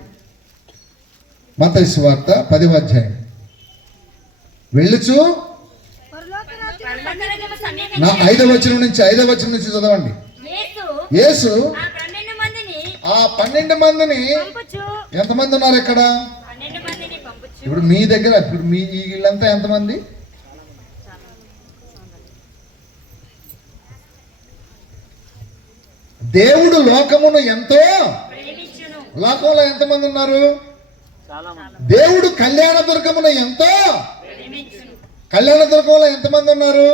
మత్తయి సువార్త 10వ అధ్యాయం వెళ్ళుచు 5వ వచనం నుంచి చదవండి. యేసు ఆ 12 మందిని, ఎంతమంది ఉన్నారు ఇక్కడ? ఇప్పుడు మీ దగ్గర, ఇప్పుడు మీ వీళ్ళంతా ఎంతమంది? దేవుడు లోకమును ఎంతో, లోకంలో ఎంతమంది ఉన్నారు? దేవుడు కళ్యాణ దుర్గమును ఎంతో, కళ్యాణ దుర్గంలో ఎంతమంది ఉన్నారు?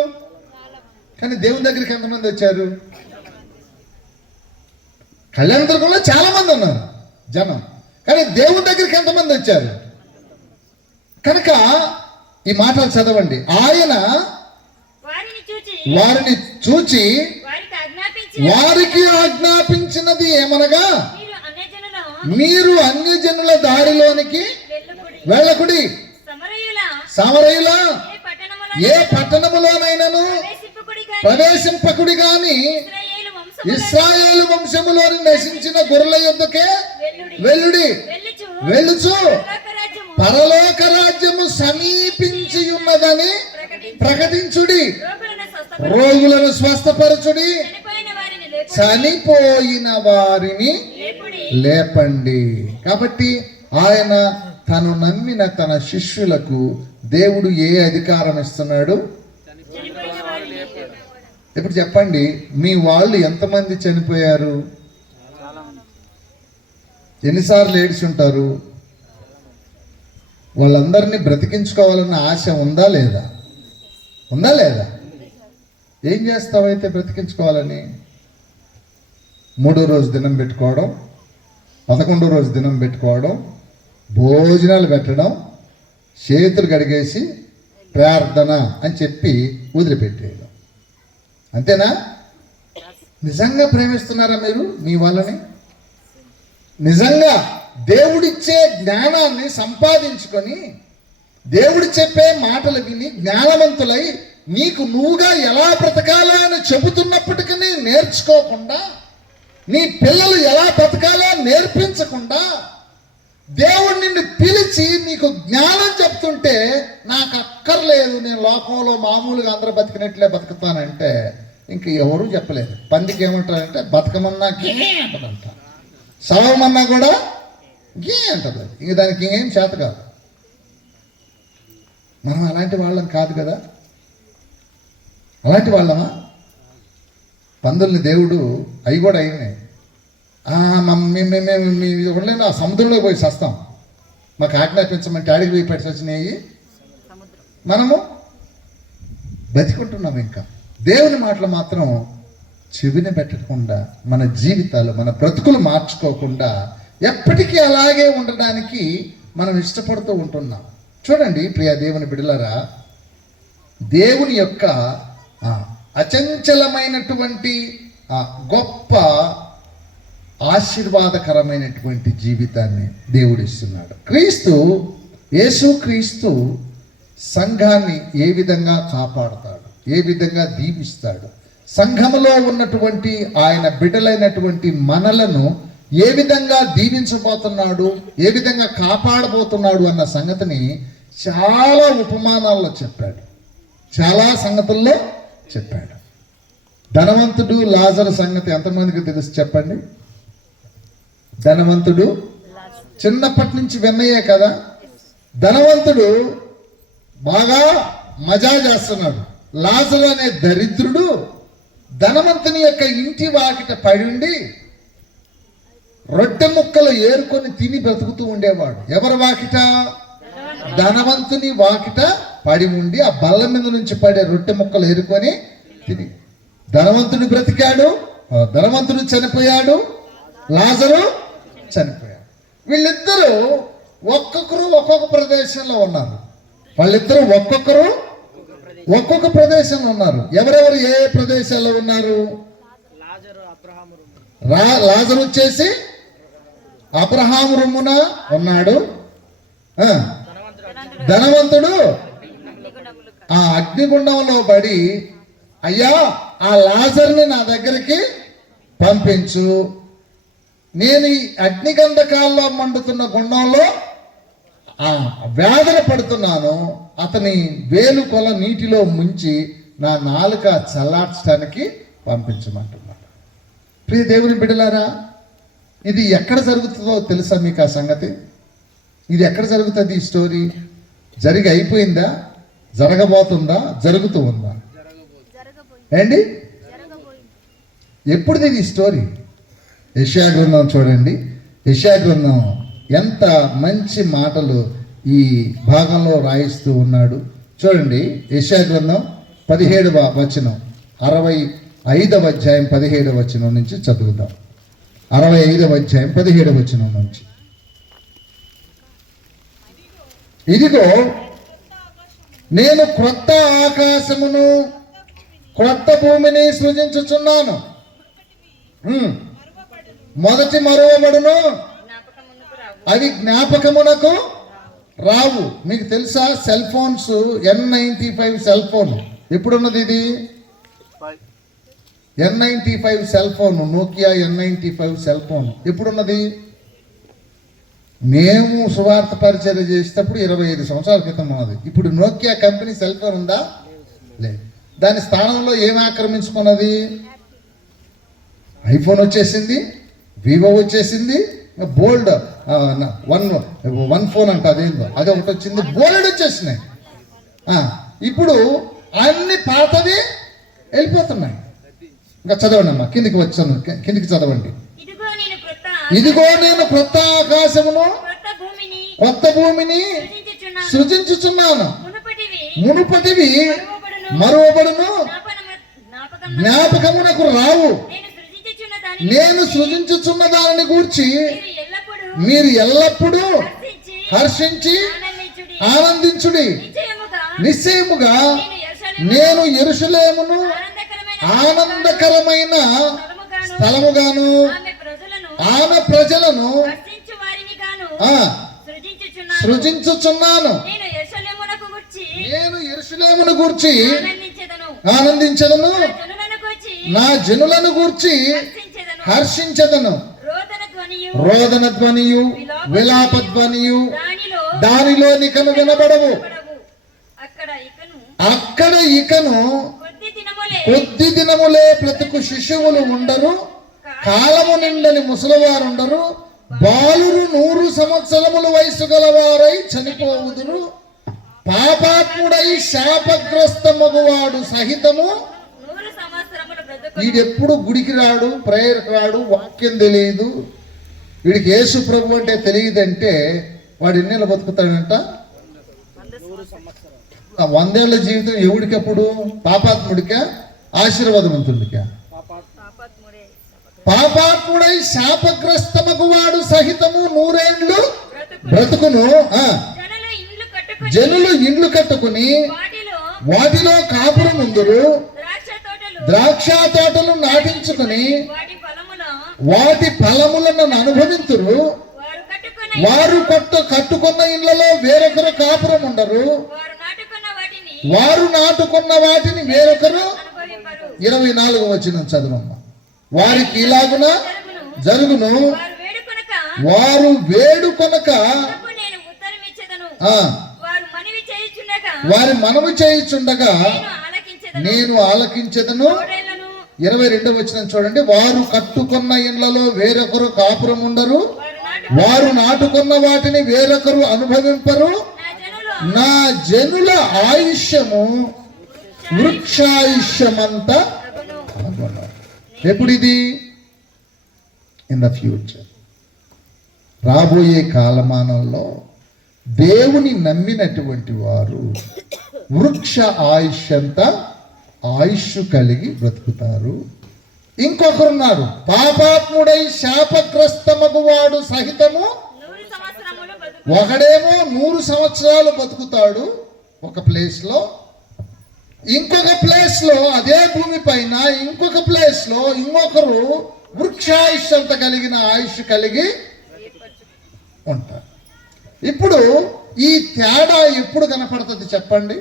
కానీ దేవుని దగ్గరికి ఎంతమంది వచ్చారు? కళ్యాణ దుర్గంలో చాలా మంది ఉన్నారు జనం, కానీ దేవుని దగ్గరికి ఎంతమంది వచ్చారు? కనుక ఈ మాటలు చదవండి. ఆయన వారిని చూచి వారికి ఆజ్ఞాపించినది ఏమనగా, మీరు అన్యజనుల దారిలోనికి వెళ్ళకుడి, సమరయుల ఏ పట్టణములోనైనను ప్రవేశింపకుడి గాని ఇశ్రాయేలు వంశములోని నశించిన గొర్రెల యొద్దకే వెళ్ళుడి, వెళ్ళుచు పరలోక రాజ్యము సమీపించి ఉన్నదని ప్రకటించుడి, రోగులను స్వస్థపరచుడి, చనిపోయిన వారిని లేపండి. కాబట్టి ఆయన తను నమ్మిన తన శిష్యులకు దేవుడు ఏ అధికారం ఇస్తున్నాడు? ఇప్పుడు చెప్పండి, మీ వాళ్ళు ఎంతమంది చనిపోయారు? ఎన్నిసార్లు ఏడ్చి ఉంటారు? వాళ్ళందరినీ బ్రతికించుకోవాలన్న ఆశ ఉందా లేదా? ఉందా లేదా? ఏం చేస్తావైతే బ్రతికించుకోవాలని? 3వ రోజు దినం పెట్టుకోవడం, 11వ రోజు దినం పెట్టుకోవడం, భోజనాలు పెట్టడం, చేతులు కడిగేసి ప్రార్థన అని చెప్పి వదిలిపెట్టేయడం. అంతేనా? నిజంగా ప్రేమిస్తున్నారా మీరు మీ వాళ్ళని? నిజంగా దేవుడిచ్చే జ్ఞానాన్ని సంపాదించుకొని, దేవుడు చెప్పే మాటలు విని జ్ఞానవంతులై నీకు నువ్వుగా ఎలా బ్రతకాలో అని చెబుతున్నప్పటికీ నేర్చుకోకుండా, నీ పిల్లలు ఎలా బ్రతకాలో నేర్పించకుండా, దేవుడు నిన్ను పిలిచి నీకు జ్ఞానం చెప్తుంటే నాకు అక్కర్లేదు, నేను లోకంలో మామూలుగా అందరూ బతికినట్లే బతుకుతానంటే ఇంక ఎవరూ చెప్పలేదు. పందికి ఏమంటారంటే బతకమన్నా గే అంటదంట, సావమన్నా కూడా గే అంటది. ఇంక దానికి ఇంకేం చేత కాదు. మనం అలాంటి వాళ్ళం కాదు కదా. అలాంటి వాళ్ళమా? పందుల్ని దేవుడు అవి కూడా అయినాయి. మేము ఉండలేము, ఆ సముద్రంలో పోయి చస్తాం, మాకు ఆజ్ఞాపించమంటే ఆడికి పోయి పెట్టి వచ్చినాయి. మనము బతికుంటున్నాం. ఇంకా దేవుని మాటలు మాత్రం చెవిని పెట్టకుండా, మన జీవితాలు మన బ్రతుకులు మార్చుకోకుండా ఎప్పటికీ అలాగే ఉండడానికి మనం ఇష్టపడుతూ ఉంటున్నాం. చూడండి ప్రియ దేవుని బిడ్డలారా, దేవుని యొక్క అచంచలమైనటువంటి గొప్ప ఆశీర్వాదకరమైనటువంటి జీవితాన్ని దేవుడు ఇస్తున్నాడు. యేసుక్రీస్తు సంఘాన్ని ఏ విధంగా కాపాడుతాడు, ఏ విధంగా దీవిస్తాడు, సంఘములో ఉన్నటువంటి ఆయన బిడ్డలైనటువంటి మనలను ఏ విధంగా దీవించబోతున్నాడు, ఏ విధంగా కాపాడబోతున్నాడు అన్న సంగతిని చాలా ఉపమానాల్లో చెప్పాడు, చాలా సంగతుల్లో చెప్పాడు. ధనవంతుడు లాజరు సంగతి ఎంతమందికి తెలుసు చెప్పండి? ధనవంతుడు చిన్నప్పటి నుంచి విన్నయే కదా. ధనవంతుడు బాగా మజా చేస్తున్నాడు. లాజరు అనే దరిద్రుడు ధనవంతుని యొక్క ఇంటి వాకిట పడి ఉండి రొట్టె ముక్కలు ఏరుకొని తిని బ్రతుకుతూ ఉండేవాడు. ఎవరి వాకిట? ధనవంతుని వాకిట పడి ఉండి ఆ బల్ల మీద నుంచి పడే రొట్టె ముక్కలు ఏరుకొని తిని. ధనవంతుడు బ్రతికాడు, ధనవంతుడు చనిపోయాడు, లాజరు చనిపోయాడు. వీళ్ళిద్దరూ ఒక్కొక్కరు ఒక్కొక్క ప్రదేశంలో ఉన్నారు. వాళ్ళిద్దరూ ఒక్కొక్కరు ఒక్కొక్క ప్రదేశంలో ఉన్నారు. ఎవరెవరు ఏ ప్రదేశాల్లో ఉన్నారు? లాజరు వచ్చేసి అబ్రహాము రొమ్మున ఉన్నాడు. ధనవంతుడు ఆ అగ్నిగుండంలో పడి, అయ్యా ఆ లాజర్ని నా దగ్గరికి పంపించు, నేను ఈ అగ్నిగంధకాల్లో మండుతున్న గుండంలో వేదన పడుతున్నాను, అతని వేలు కొల నీటిలో ముంచి నా నాలుక చల్లార్చడానికి పంపించమంటున్నాడు. ప్రియ దేవుని బిడ్డలారా, ఇది ఎక్కడ జరుగుతుందో తెలుసా మీకు ఆ సంగతి? ఇది ఎక్కడ జరుగుతుంది? ఈ స్టోరీ జరిగి అయిపోయిందా? జరగబోతుందా? జరుగుతూ ఉందా? ఏంటి? ఎప్పుడుది ఈ స్టోరీ? యెషయా గ్రంథం చూడండి. యెషయా గ్రంథం ఎంత మంచి మాటలు ఈ భాగంలో రాయిస్తూ ఉన్నాడు చూడండి. యెషయా గ్రంథం 17వ వచనం, 65వ అధ్యాయం 17వ వచనం నుంచి చదువుదాం. 65వ అధ్యాయం 17వ వచనం నుంచి. ఇదిగో నేను క్రొత్త ఆకాశమును క్రొత్త భూమిని సృజించుచున్నాను, మొదటి మరువబడును, అవి జ్ఞాపకమునకు రావు. మీకు తెలుసా cell phones N95 cell phone ఎప్పుడున్నది? ఇది N95 cell phone, Nokia N95 cell phone ఎప్పుడున్నది? మేము సువార్త పరిచర్య చేసేటప్పుడు 25 సంవత్సరాల క్రితం ఉన్నది. ఇప్పుడు నోకియా కంపెనీ సెల్ ఫోన్ ఉందా? లేదు. దాని స్థానంలో ఏం ఆక్రమించుకున్నది? ఐఫోన్ వచ్చేసింది, వివో వచ్చేసింది, బోల్డ్ వన్ ఫోన్ అంట, అదేందో అది ఒకటి వచ్చింది, బోల్డ్ వచ్చేసినాయి. ఇప్పుడు అన్ని పాతవి వెళ్ళిపోతున్నాయి. ఇంకా చదవండి అమ్మా, కిందికి వచ్చాను, కిందికి చదవండి. ఇదిగో నేను క్రొత్త ఇదిగో నేను క్రొత్త ఆకాశమును కొత్త భూమిని సృజించుచున్నాను, మునుపటివి మునుపటివి మరువబడును, మరువబడును, జ్ఞాపకమునకు జ్ఞాపకమునకు రావు. నేను సృజించుచున్న దానిని నేను సృజించుచున్న దానిని గూర్చి మీరు ఎల్లప్పుడూ మీరు ఎల్లప్పుడూ హర్షించి ఆనందించుడి. నిశ్చయముగా నేను యెరూషలేమును ఆనందకరమైన స్థలముగాను ఆమె ప్రజలను ఆ, సృజించుచున్నాను. నేను యెరూషలేమును గూర్చి ఆనందించదను, నా జనులను గూర్చి హర్షించదను. రోదన ధ్వనియు విలాప ధ్వనియు దానిలో నికను వినబడవు. అక్కడ ఇకను కొద్ది దినములే బ్రతుకు శిశువులు ఉండరు, కాలము నిండని ముసలివారుండరు, బాలురు 100 సంవత్సరముల వయసు గలవారై చనిపోవుదురు. పాపాత్ముడై శాపగ్రస్త మగువాడు సహితము. వీడెప్పుడు గుడికి రాడు, ప్రేయర్కి రాడు, వాక్యం తెలియదు, వీడికి యేసు ప్రభు అంటే తెలియదంటే వాడు ఎన్నేళ్ళు బతుకుతాడంట? 100 ఏళ్ల జీవితం ఎవడికప్పుడు? పాపాత్ముడికా ఆశీర్వాదవంతుడికా? పాపాత్ముడై శాపగ్రస్తమగు వాడు సహితము 100 ఏళ్ళు బ్రతుకును. జనులు ఇండ్లు కట్టుకుని వాటిలో కాపురం ఉందురు, ద్రాక్ష తోటలు నాటించుకుని వాటి ఫలములను అనుభవింతురు. వారు కట్టుకున్న ఇళ్లలో వేరొకరు కాపురం ఉండరు, వారు నాటుకున్న వాటిని వేరొకరు. 24 వచనం చదువమ్మ. వారికి ఇలాగున జరుగును, వారు వేడుకొనక వారి మనవి చేయుచుండగా నేను ఆలకించెదను. 22 వచనం చూడండి. వారు కట్టుకున్న ఇళ్లలో వేరొకరు కాపురం ఉండరు, వారు నాటుకున్న వాటిని వేరొకరు అనుభవింపరు. నా జనుల ఆయుష్యము వృక్షాయుష్యమంతా. ఎప్పుడిది? ఇన్ ద ఫ్యూచర్, రాబోయే కాలమానంలో దేవుని నమ్మినటువంటి వారు వృక్ష ఆయుష్యంతా ఆయుష్ కలిగి బ్రతుకుతారు. ఇంకొకరున్నారు, పాపాత్ముడై శాపగ్రస్తమగువాడు సహితము. ఒకడేమో 100 సంవత్సరాలు బతుకుతాడు ఒక ప్లేస్ లో, ఇంకొక ప్లేస్ లో అదే భూమి పైన ఇంకొక ప్లేస్ లో ఇంకొకరు వృక్షాయుష్ అంత కలిగిన ఆయుష్ కలిగి ఉంటారు. ఇప్పుడు ఈ తేడా ఎప్పుడు కనపడుతుంది చెప్పండి?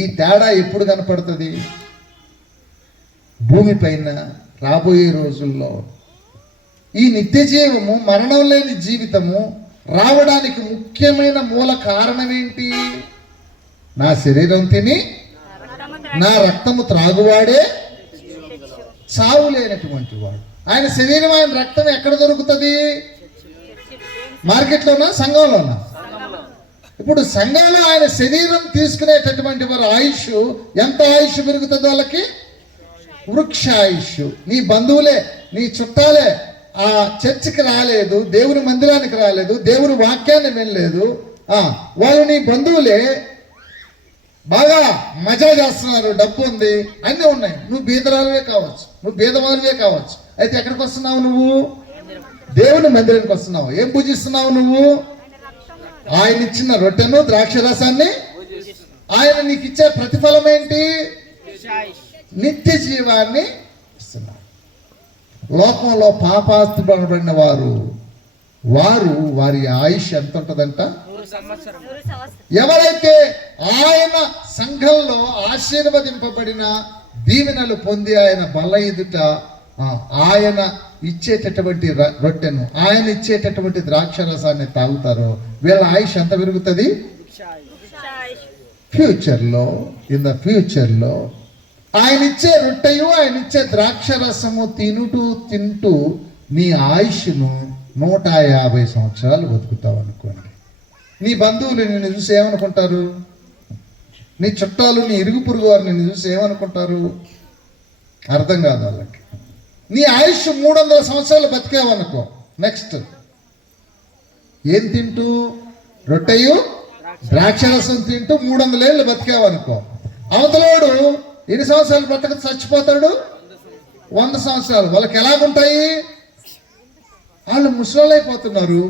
ఈ తేడా ఎప్పుడు కనపడుతుంది? భూమి పైన రాబోయే రోజుల్లో ఈ నిత్య జీవము, మరణం లేని జీవితము రావడానికి ముఖ్యమైన మూల కారణం ఏంటి? నా శరీరం తిని నా రక్తము త్రాగువాడే చావు లేనటువంటి వాడు. ఆయన శరీరం, ఆయన రక్తం ఎక్కడ దొరుకుతుంది? మార్కెట్లోనా, సంఘంలోనా? ఇప్పుడు సంఘంలో ఆయన శరీరం తీసుకునేటటువంటి వారి ఆయుష్ ఎంత ఆయుష్ పెరుగుతుంది వాళ్ళకి? వృక్షాయుష్. నీ బంధువులే, నీ చుట్టాలే ఆ చర్చికి రాలేదు, దేవుని మందిరానికి రాలేదు, దేవుని వాక్యాన్ని వినలేదు, వాళ్ళు నీ బంధువులే, బాగా మజా చేస్తున్నారు, డబ్బు ఉంది, అన్నీ ఉన్నాయి. నువ్వు బీదరాలువే కావచ్చు, నువ్వు బీదవానివే కావచ్చు. అయితే ఎక్కడికి వస్తున్నావు? నువ్వు దేవుని మందిరానికి వస్తున్నావు. ఏం పూజిస్తున్నావు నువ్వు? ఆయన ఇచ్చిన రొట్టెను, ద్రాక్షరసాన్ని. ఆయన నీకు ఇచ్చే ప్రతిఫలం ఏంటి? నిత్య జీవాన్ని ఇస్తున్నాడు. లోకంలో పాపాస్తుపడిన వారు వారి ఆయుష్ ఎంత ఉంటుందంట? ఎవరైతే ఆయన సంఘంలో ఆశీర్వదింపబడిన, దీవెనలు పొంది ఆయన బల్ల ఎదుట ఆయన ఇచ్చేటటువంటి రొట్టెను, ఆయన ఇచ్చేటటువంటి ద్రాక్షరసాన్ని తాగుతారో వీళ్ళ ఆయుష్ ఎంత పెరుగుతుంది? ఫ్యూచర్లో, ఇన్ ద ఫ్యూచర్లో ఆయన ఇచ్చే రొట్టెయు, ఆయన ఇచ్చే ద్రాక్షరసము తింటూ నీ ఆయుష్ను 150 సంవత్సరాలు బతుకుతావు అనుకోండి. నీ బంధువులు నిన్ను చూసి ఏమనుకుంటారు? నీ చుట్టాలు, నీ ఇరుగు పొరుగు వారు నిన్ను చూసి ఏమనుకుంటారు? అర్థం కాదు వాళ్ళకి. నీ ఆయుష్ 300 సంవత్సరాలు బతికావనుకో, నెక్స్ట్ ఏం తింటూ? రొట్టెయు ద్రాక్షరసం తింటూ 300 ఏళ్ళు బతికావనుకో. అవతలోడు ఎన్ని సంవత్సరాలు బతక చచ్చిపోతాడు? 100 సంవత్సరాలు. వాళ్ళకి ఎలాగుంటాయి? వాళ్ళు ముసలోళ్ళైపోతున్నారు,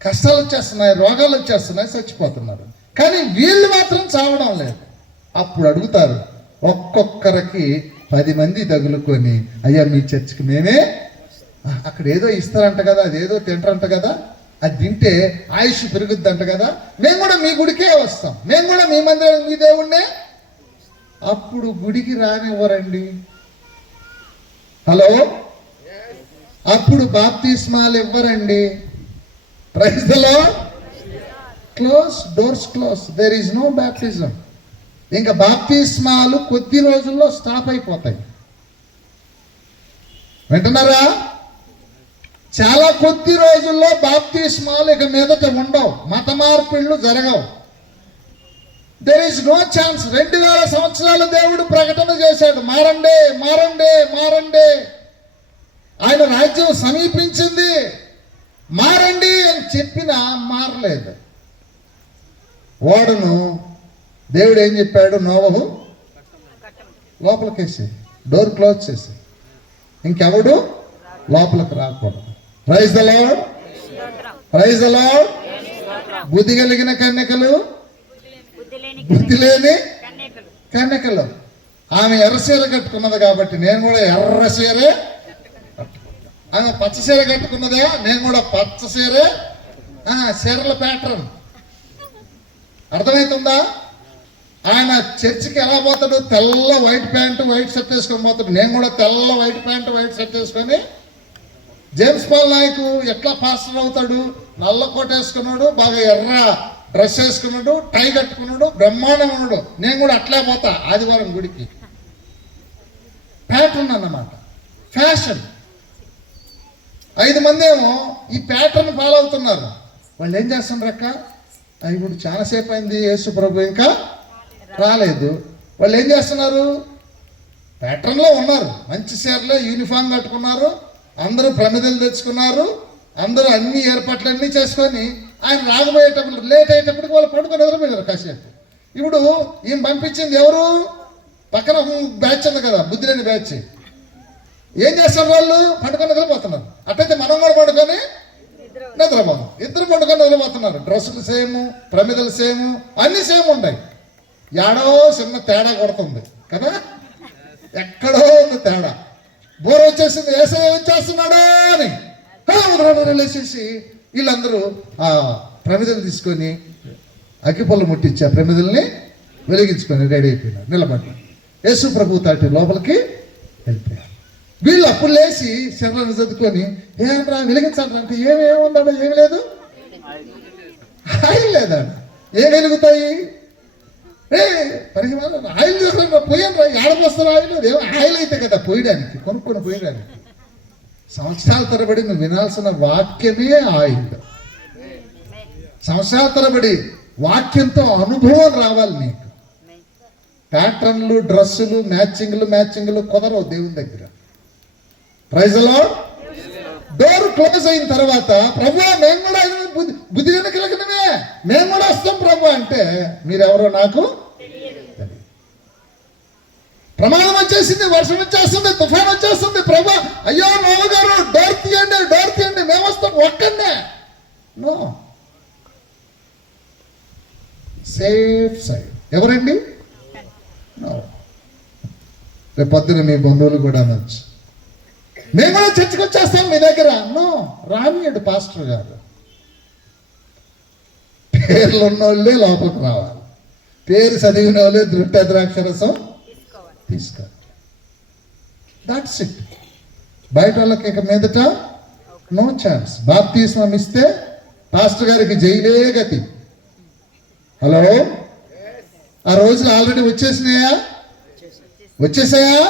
కష్టాలు వచ్చేస్తున్నాయి, రోగాలు వచ్చేస్తున్నాయి, చచ్చిపోతున్నారు. కానీ వీళ్ళు మాత్రం చావడం లేదు. అప్పుడు అడుగుతారు, ఒక్కొక్కరికి 10 మంది తగులుకొని, అయ్యా మీ చర్చికి మేమే అక్కడ ఏదో ఇస్తారంట కదా, అదేదో తింటారంట కదా, అది తింటే ఆయుష్ పెరుగుద్ది అంట కదా, మేము కూడా మీ గుడికే వస్తాం, మేము కూడా మీ మందిరం మీ దేవుణ్ణే. అప్పుడు గుడికి రానివ్వరండి. హలో, అప్పుడు బాప్తిస్మాలు ఇవ్వరండి. Praise the Lord. Close, doors close, there is no baptism. ఇంకా బాప్తిస్మాలు కొద్ది రోజుల్లో స్టాప్ అయిపోతాయి. వింటున్నారా? చాలా కొద్ది రోజుల్లో బాప్తిస్మాలు ఇక మీదట ఉండవు, మత మార్పిళ్ళు జరగవు. There is no chance. 2000 సంవత్సరాలు దేవుడు ప్రకటన చేశాడు, మారండి మారండి మారండి, ఆయన రాజ్యం సమీపించింది, మారండి అని చెప్పినా మారలేదు. ఓడను దేవుడు ఏం చెప్పాడు? నోవహు లోపలికేసి డోర్ క్లోజ్ చేసి ఇంకెవడు లోపలికి రాకూడదు. Praise the Lord, praise the Lord. బుద్ధి కలిగిన కన్యకలు, బుద్ధి లేని కన్యకలు. ఆమె ఎర్ర చీర కట్టుకున్నది కాబట్టి నేను కూడా ఎర్ర చీరే, ఆమె పచ్చ చీర కట్టుకున్నదా, నేను కూడా పచ్చ చీరే. చీరల ప్యాటర్న్ అర్థమవుతుందా? ఆయన చర్చికి ఎలా పోతాడు? తెల్ల వైట్ ప్యాంటు వైట్ షర్ట్ వేసుకొని పోతాడు. నేను కూడా తెల్ల వైట్ ప్యాంటు వైట్ షర్ట్ వేసుకొని. జేమ్స్ పాల్ నాయకు ఎట్లా పాస్టర్ అవుతాడు? నల్ల కోట వేసుకున్నాడు, బాగా ఎర్ర డ్రెస్ వేసుకున్నాడు, టై కట్టుకున్నాడు, బ్రహ్మాండం ఉన్నాడు. నేను కూడా అట్లే పోతా ఆదివారం గుడికి. ప్యాటర్న్ అన్నమాట, ఫ్యాషన్. 5 మంది ఏమో ఈ ప్యాటర్న్ ఫాలో అవుతున్నారు. వాళ్ళు ఏం చేస్తున్నారు అక్క? ఇప్పుడు చాలాసేపు అయింది, యేసు ప్రభు ఇంకా రాలేదు. వాళ్ళు ఏం చేస్తున్నారు? ప్యాటర్న్లో ఉన్నారు, మంచి చీరలో యూనిఫామ్ కట్టుకున్నారు, అందరూ ప్రమిదలు తెచ్చుకున్నారు, అందరూ అన్ని ఏర్పాట్లన్నీ చేసుకొని ఆయన రాకపోయేటప్పుడు లేట్ అయ్యేటప్పటికి వాళ్ళు పడుకొని నిద్రపోయారు కాసేపు. ఇప్పుడు ఈయన పంపించింది ఎవరు? పక్కన బ్యాచ్ ఉంది కదా, బుద్ధిలేని బ్యాచ్. ఏం చేస్తారు? వాళ్ళు పండుకొని నిద్రపోతున్నారు. అట్లయితే మనం కూడా పడుకొని నిద్రపోతాం. ఇద్దరు పడుకొని నిద్రపోతున్నారు. డ్రెస్సులు సేము, ప్రమిదలు సేము, అన్ని సేమ్ ఉన్నాయి. ఏడో చిన్న తేడా కొడుతుంది కదా, ఎక్కడో ఉంది తేడా. బోర వచ్చేసింది, ఏసయ్య వచ్చేస్తున్నాడు అని లేచేసి వీళ్ళందరూ ఆ ప్రమిదలు తీసుకొని అగ్గిపొల్ల ముట్టించి ఆ ప్రమిదల్ని వెలిగించుకొని రెడీ అయిపోయినారు, నిలబడ్డారు. యేసు ప్రభు తాటి లోపలికి వెళ్ళిపోయారు. వీళ్ళు అప్పుడు లేచి శరణను చదువుకొని ఏమరా వెలిగించాలి అంటే ఏమేముందా? ఏమి లేదు, ఆయిల్ లేదా? ఏం వెలుగుతాయి? పనికి ఆయిల్ చేసిన పోయాను రా, ఏడపోస్తారు ఆయిల్. ఏమో ఆయిల్ అయితే కదా పోయడానికి, కొనుక్కొని పోయడానికి. సంవత్సరాల తరబడి నువ్వు వినాల్సిన వాక్యమే ఆయిల్. సంవత్సరాల తరబడి వాక్యంతో అనుభవం రావాలి నీకు. ప్యాటర్న్లు, డ్రెస్సులు, మ్యాచింగ్లు కుదరవు దేవుని దగ్గర. Praise the Lord. Door close అయిన తర్వాత ప్రభు మేము కూడా బుద్ధి వెనకలకనే మేము కూడా వస్తాం ప్రభు అంటే మీరెవరో నాకు తెలియదు. ప్రమాదం వచ్చేసింది, వర్షం వచ్చేస్తుంది, తుఫాన్ వచ్చేస్తుంది. ప్రభు అయ్యో నోవ గారు డోర్ తీయండి మేము వస్తాం ఒక్కనే. No, safe side. ఎవరండి? నో. రేపు పొద్దున మీ బంధువులు కూడా అనొచ్చు, మేము కూడా చర్చకు వచ్చేస్తాం మీ దగ్గర. నో, రానియడు పాస్టర్ గారు. పేర్లు ఉన్నోళ్ళే లోపలికి రావాలి, పేరు చదివిన వాళ్ళే ద్రాక్షరసం తీసుకోవాలి. That's it. బయట వాళ్ళకి ఇక మీదట నో ఛాన్స్. బాప్తిస్మం ఇస్తే పాస్టర్ గారికి జైలే గతి. హలో, ఆ రోజులు ఆల్రెడీ వచ్చేసాయా?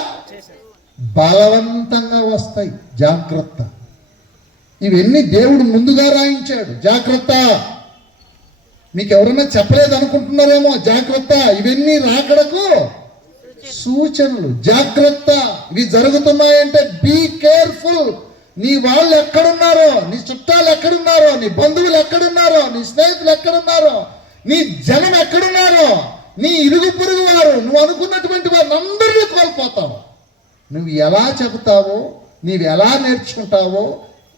బలవంతంగా వస్తాయి, జాగ్రత్త. ఇవన్నీ దేవుడు ముందుగా రాయించాడు, జాగ్రత్త. మీకు ఎవరైనా చెప్పలేదు అనుకుంటున్నారేమో, జాగ్రత్త. ఇవన్నీ రాకడకు సూచనలు. జాగ్రత్త, ఇవి జరుగుతున్నాయంటే బీ కేర్ఫుల్. నీ వాళ్ళు ఎక్కడున్నారో, నీ చుట్టాలు ఎక్కడున్నారో, నీ బంధువులు ఎక్కడున్నారో, నీ స్నేహితులు ఎక్కడున్నారో, నీ జనం ఎక్కడున్నారో, నీ ఇరుగు పొరుగు వారు, నువ్వు అనుకున్నటువంటి వారిని అందరినీ కోల్పోతావు. నువ్వు ఎలా చెబుతావో, నీవు ఎలా నేర్చుకుంటావో,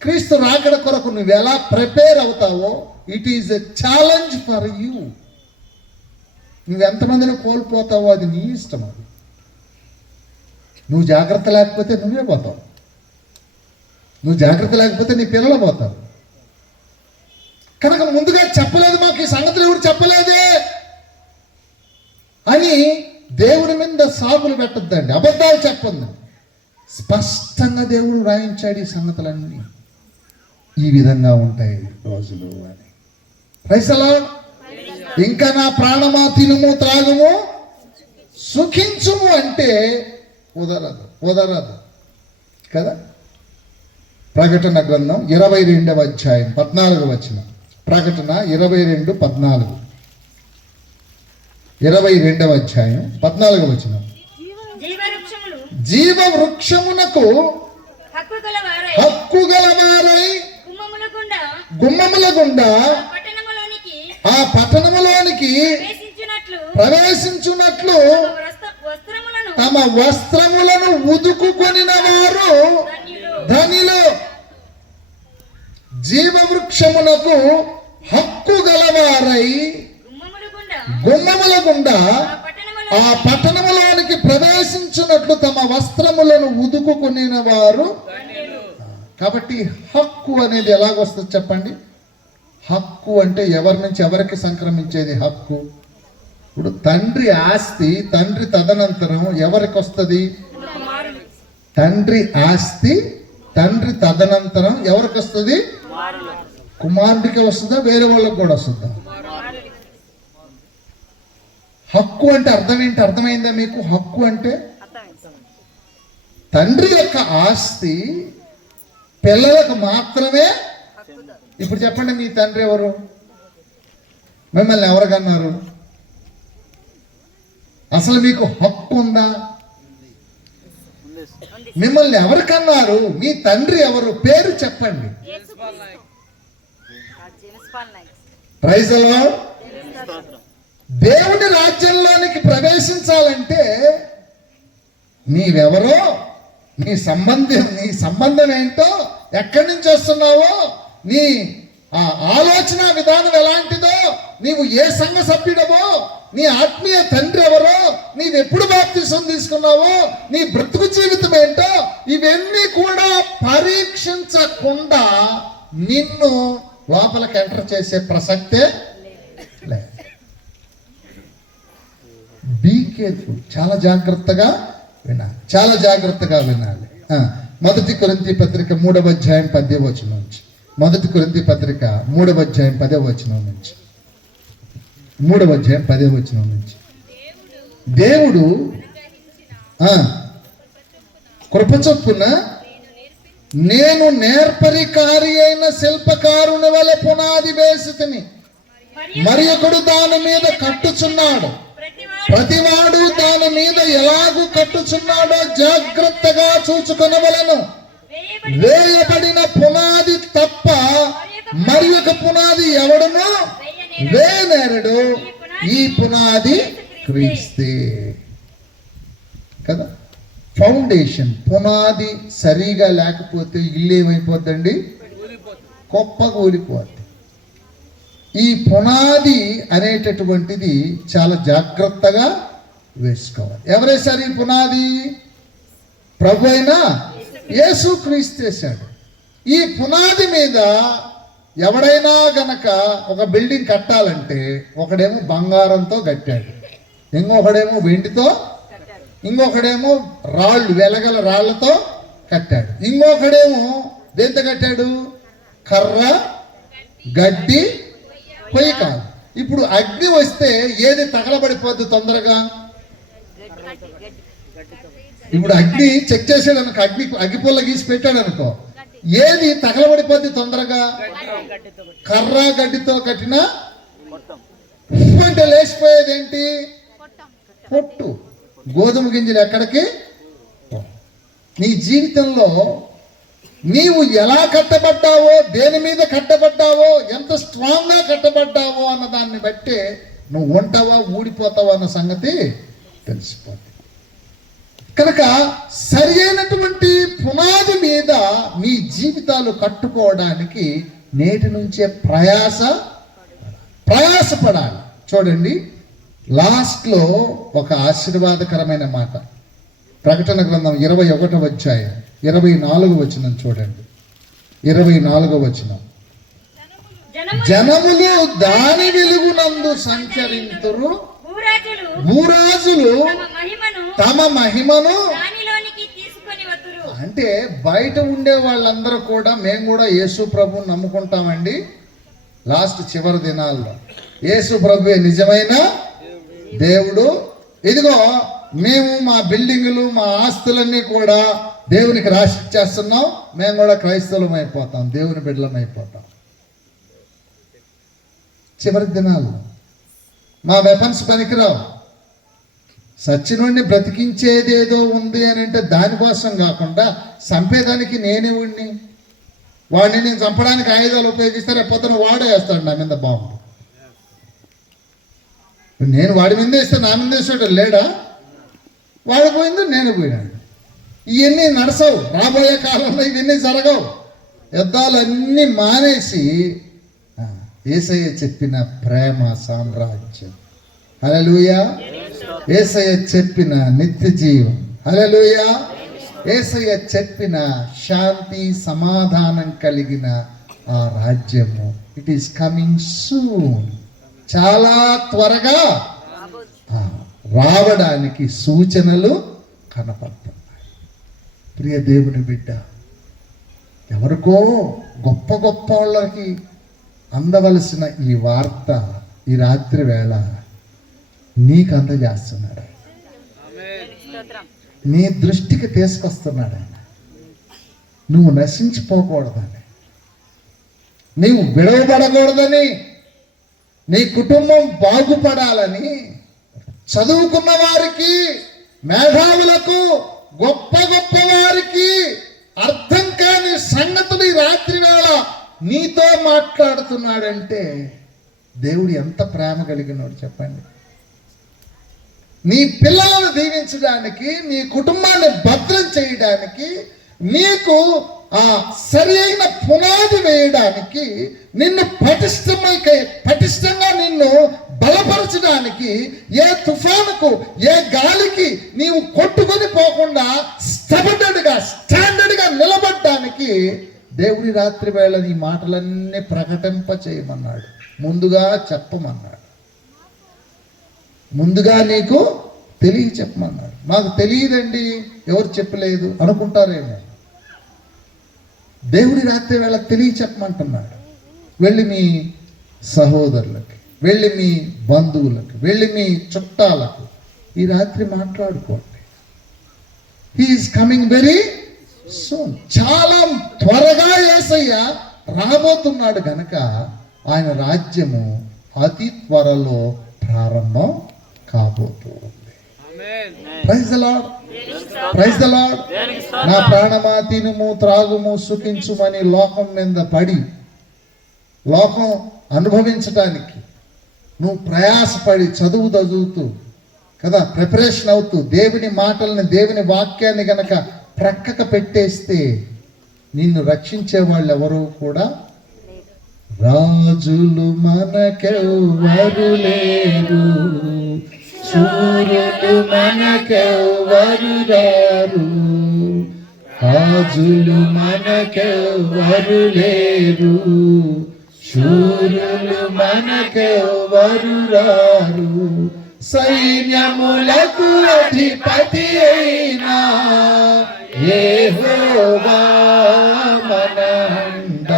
క్రీస్తు రాకడ కొరకు నువ్వు ఎలా ప్రిపేర్ అవుతావో, it is a challenge for you. నువ్వు ఎంతమందిని కోల్పోతావో అది నీ ఇష్టం. అది నువ్వు జాగ్రత్త లేకపోతే నువ్వే పోతావు. నువ్వు జాగ్రత్త లేకపోతే నీ పిల్లలు పోతారు. కనుక ముందుగా చెప్పలేదు, మాకు ఈ సంగతులు ఎవరు చెప్పలేదే అని దేవుడి మీద సాగులు పెట్టద్దండి, అబద్ధాలు చెప్పండి. స్పష్టంగా దేవుడు రాయించాడు ఈ సంగతులన్నీ ఈ విధంగా ఉంటాయి రోజులు అని. ప్రైసలా ఇంకా నా ప్రాణమా తినుము త్రాగుము సుఖించుము అంటే కుదరదు కదా. ప్రకటన గ్రంథం 22వ అధ్యాయం 14వ వచనం. ప్రకటన 22:14. 22వ అధ్యాయం 14వ వచనం. జీవ వృక్షమునకు హక్కు గలవారై గుమ్మముల గుండా ఆ పట్టణములోనికి ప్రవేశించున్నట్లు తమ వస్త్రములను ఉదుకుకొనిన వారు ధనిలు. జీవ వృక్షమునకు హక్కు గలవారై గుమ్మముల గుండా ఆ పట్టణములోనికి ప్రవేశించున్నట్లు తమ వస్త్రములను ఉదుకుకొనిన వారు. కాబట్టి హక్కు అనేది ఎలాగొస్తుంది చెప్పండి. హక్కు అంటే ఎవరి నుంచి ఎవరికి సంక్రమించేది హక్కు. ఇప్పుడు తండ్రి ఆస్తి, తండ్రి తదనంతరం ఎవరికి వస్తుంది? తండ్రి ఆస్తి తండ్రి తదనంతరం ఎవరికి వస్తుంది? కుమారుడికి వస్తుందా, వేరే వాళ్ళకి కూడా వస్తుందా? హక్కు అంటే అర్థం ఏంటి? అర్థమైందా మీకు? హక్కు అంటే తండ్రి యొక్క ఆస్తి పిల్లలకు మాత్రమే. ఇప్పుడు చెప్పండి, మీ తండ్రి ఎవరు? మిమ్మల్ని ఎవరు కన్నారు? అసలు మీకు హక్కు ఉందా? మిమ్మల్ని ఎవరు కన్నారు? మీ తండ్రి ఎవరు? పేరు చెప్పండి. Praise the Lord. దేవుని రాజ్యంలోనికి ప్రవేశించాలంటే నీవెవరో, నీ సంబంధం ఏంటో, ఎక్కడి నుంచి వస్తున్నావో, నీ ఆలోచన విధానం ఎలాంటిదో, నీవు ఏ సంఘ సభ్యుడవో, నీ ఆత్మీయ తండ్రి ఎవరో, నీవెప్పుడు బాప్తిసం తీసుకున్నావో, నీ బ్రతుకు జీవితం ఏంటో, ఇవన్నీ కూడా పరీక్షించకుండా నిన్ను లోపలికి ఎంటర్ చేసే ప్రసక్తే లేదు. Be careful. చాలా జాగ్రత్తగా వినాలి, చాలా జాగ్రత్తగా వినాలి. 1 కొరింథీ పత్రిక 3వ అధ్యాయం 10వ వచనం నుంచి. 1 కొరింథీ పత్రిక 3వ అధ్యాయం 10వ వచనం నుంచి. 3వ అధ్యాయం 10వ వచనం నుంచి. దేవుడు కృప చొప్పున నేను నేర్పరికారి అయిన శిల్పకారుని వలె పునాది వేసితిని, మరి ఒకడు దాని మీద కట్టుచున్నాడు. ప్రతివాడు దాని మీద ఎలాగూ కట్టుచున్నాడో జాగ్రత్తగా చూచుకొనవలెను. వేయబడిన పునాది తప్ప మరి ఒక పునాది ఎవడును వేయనేరడు. ఈ పునాది క్రీస్తే కదా. ఫౌండేషన్, పునాది సరిగా లేకపోతే ఇల్లు ఏమైపోద్దండి? గొప్పగా ఊలిపోద్ది. ఈ పునాది అనేటటువంటిది చాలా జాగ్రత్తగా వేసుకోవాలి. ఎవరేశారు ఈ పునాది? ప్రభు అయినా యేసుక్రీస్తు వేశాడు. ఈ పునాది మీద ఎవడైనా గనక ఒక బిల్డింగ్ కట్టాలంటే ఒకడేమో బంగారంతో కట్టాడు, ఇంకొకడేమో వెండితో, ఇంకొకడేమో రాళ్ళు, వెలగల రాళ్లతో కట్టాడు, ఇంకొకడేమో దేంతో కట్టాడు? కర్ర, గడ్డి, పొయ్యి కాదు. ఇప్పుడు అగ్ని వస్తే ఏది తగలబడిపోద్ది తొందరగా? ఇప్పుడు అగ్ని చెక్ చేసాడు అనుకో, అగ్గిపుల్ల గీసి పెట్టాడు అనుకో, ఏది తగలబడిపోద్ది తొందరగా? కర్ర, గడ్డితో కట్టిన అంటే లేచిపోయేది ఏంటి? పొట్టు. గోధుమ గింజలు ఎక్కడికి పోవు. నీ జీవితంలో నీవు ఎలా కట్టబడ్డావో, దేని మీద కట్టబడ్డావో, ఎంత స్ట్రాంగ్గా కట్టబడ్డావో అన్న దాన్ని బట్టి నువ్వు ఉంటావా ఊడిపోతావా అన్న సంగతి తెలిసిపోతుంది. కనుక సరి అయినటువంటి పునాది మీద మీ జీవితాలు కట్టుకోవడానికి నేటి నుంచే ప్రయాసపడాలి. చూడండి, లాస్ట్లో ఒక ఆశీర్వాదకరమైన మాట. ప్రకటన గ్రంథం 21వ అధ్యాయం 24వ వచనం చూడండి. 24వ వచనం. జనములు దాని వెలుగునందు సంచరింతురు, భూరాజులు తమ మహిమను. అంటే బయట ఉండే వాళ్ళందరూ కూడా మేము కూడా యేసు ప్రభువుని నమ్ముకుంటామండి. లాస్ట్ చివరి దినాల్లో యేసు ప్రభువే నిజమైన దేవుడు. ఇదిగో మేము మా బిల్డింగులు, మా ఆస్తులన్నీ కూడా దేవునికి రాసి ఇచ్చేస్తున్నాం, మేము కూడా క్రైస్తవులం అయిపోతాం, దేవుని బిడ్డలం అయిపోతాం. చివరి దినాల్లో మా వెపన్స్ పనికిరావు. సచ్చినుడిని బ్రతికించేది ఏదో ఉంది అని అంటే దానికోసం కాకుండా చంపేదానికి నేనే ఉడిని. వాడిని నేను చంపడానికి ఆయుధాలు ఉపయోగిస్తే రేపు పొద్దున వాడే వేస్తాడు నా మీద బాంబు. నేను వాడి మీద వేస్తే నా మీద వేసాడు లేడా? వాడు పోయింది, నేను పోయినాడు. ఇవన్నీ నడసవు. రాబోయే కాలంలో ఇవన్నీ జరగవు. యుద్ధాలన్నీ మానేసి యేసయ్య చెప్పిన ప్రేమ సామ్రాజ్యం, హల్లెలూయా, యేసయ్య చెప్పిన నిత్య జీవం, హల్లెలూయా, యేసయ్య చెప్పిన శాంతి సమాధానం కలిగిన ఆ రాజ్యము ఇట్ ఈస్ కమింగ్ సూన్. చాలా త్వరగా రావడానికి సూచనలు కనపడుతున్నాయి. ప్రియ దేవుని బిడ్డ, ఎవరికో గొప్ప గొప్ప వాళ్ళకి అందవలసిన ఈ వార్త ఈ రాత్రి వేళ నీకు అందజేస్తున్నాడు. నీ దృష్టికి తీసుకొస్తున్నాడు ఆయన. నువ్వు నశించిపోకూడదని, నీవు విడవబడకూడదని, నీ కుటుంబం బాగుపడాలని చదువుకున్న వారికి, మేధావులకు, గొప్ప గొప్ప వారికి అర్థం కాని సంగతులు ఈ రాత్రి వేళ నీతో మాట్లాడుతున్నాడంటే దేవుడు ఎంత ప్రేమ కలిగినాడు చెప్పండి. నీ పిల్లలను దీవించడానికి, నీ కుటుంబాన్ని భద్రం చేయడానికి, నీకు సరి అయిన పునాది వేయడానికి, నిన్ను పటిష్టంగా నిన్ను బలపరచడానికి, ఏ తుఫానుకు ఏ గాలికి నీవు కొట్టుకొని పోకుండా స్టాండర్డ్గా నిలబడడానికి దేవుడి రాత్రి వేళ నీ మాటలన్నీ ప్రకటింప చేయమన్నాడు. ముందుగా చెప్పమన్నాడు. ముందుగా నీకు చెప్పమన్నాడు. మాకు తెలియదండి, ఎవరు చెప్పలేదు అనుకుంటారేమో. దేవుడి రాత్రి వేళ చెప్పమంటున్నాడు. వెళ్ళి మీ సహోదరులకి, వెళ్ళి మీ బంధువులకు, వెళ్ళి మీ చుట్టాలకు ఈ రాత్రి మాట్లాడుకోండి. He is coming very soon. చాలా త్వరగా యేసయ్య రాబోతున్నాడు గనక ఆయన రాజ్యము అతి త్వరలో ప్రారంభం కాబోతుంది. Praise the Lord, praise the Lord. నా ప్రాణమా తినుము త్రాగుము సుఖించుమని లోకం మీద పడి, లోకం అనుభవించడానికి నువ్వు ప్రయాసపడి చదువుతూ కదా, ప్రిపరేషన్ అవుతూ దేవుని మాటల్ని, దేవుని వాక్యాన్ని గనక ప్రక్కకు పెట్టేస్తే నిన్ను రక్షించే వాళ్ళు ఎవరు కూడా. రాజులు మనకెవ్వరు లేరు, శూరులు మనకెవ్వరు రారు. రాజులు మనకెవ్వరు లేరు, శూరులు మనకెవ్వరు రారు. సైన్యములకు అధిపతి అయినా యెహోవా మన అండ,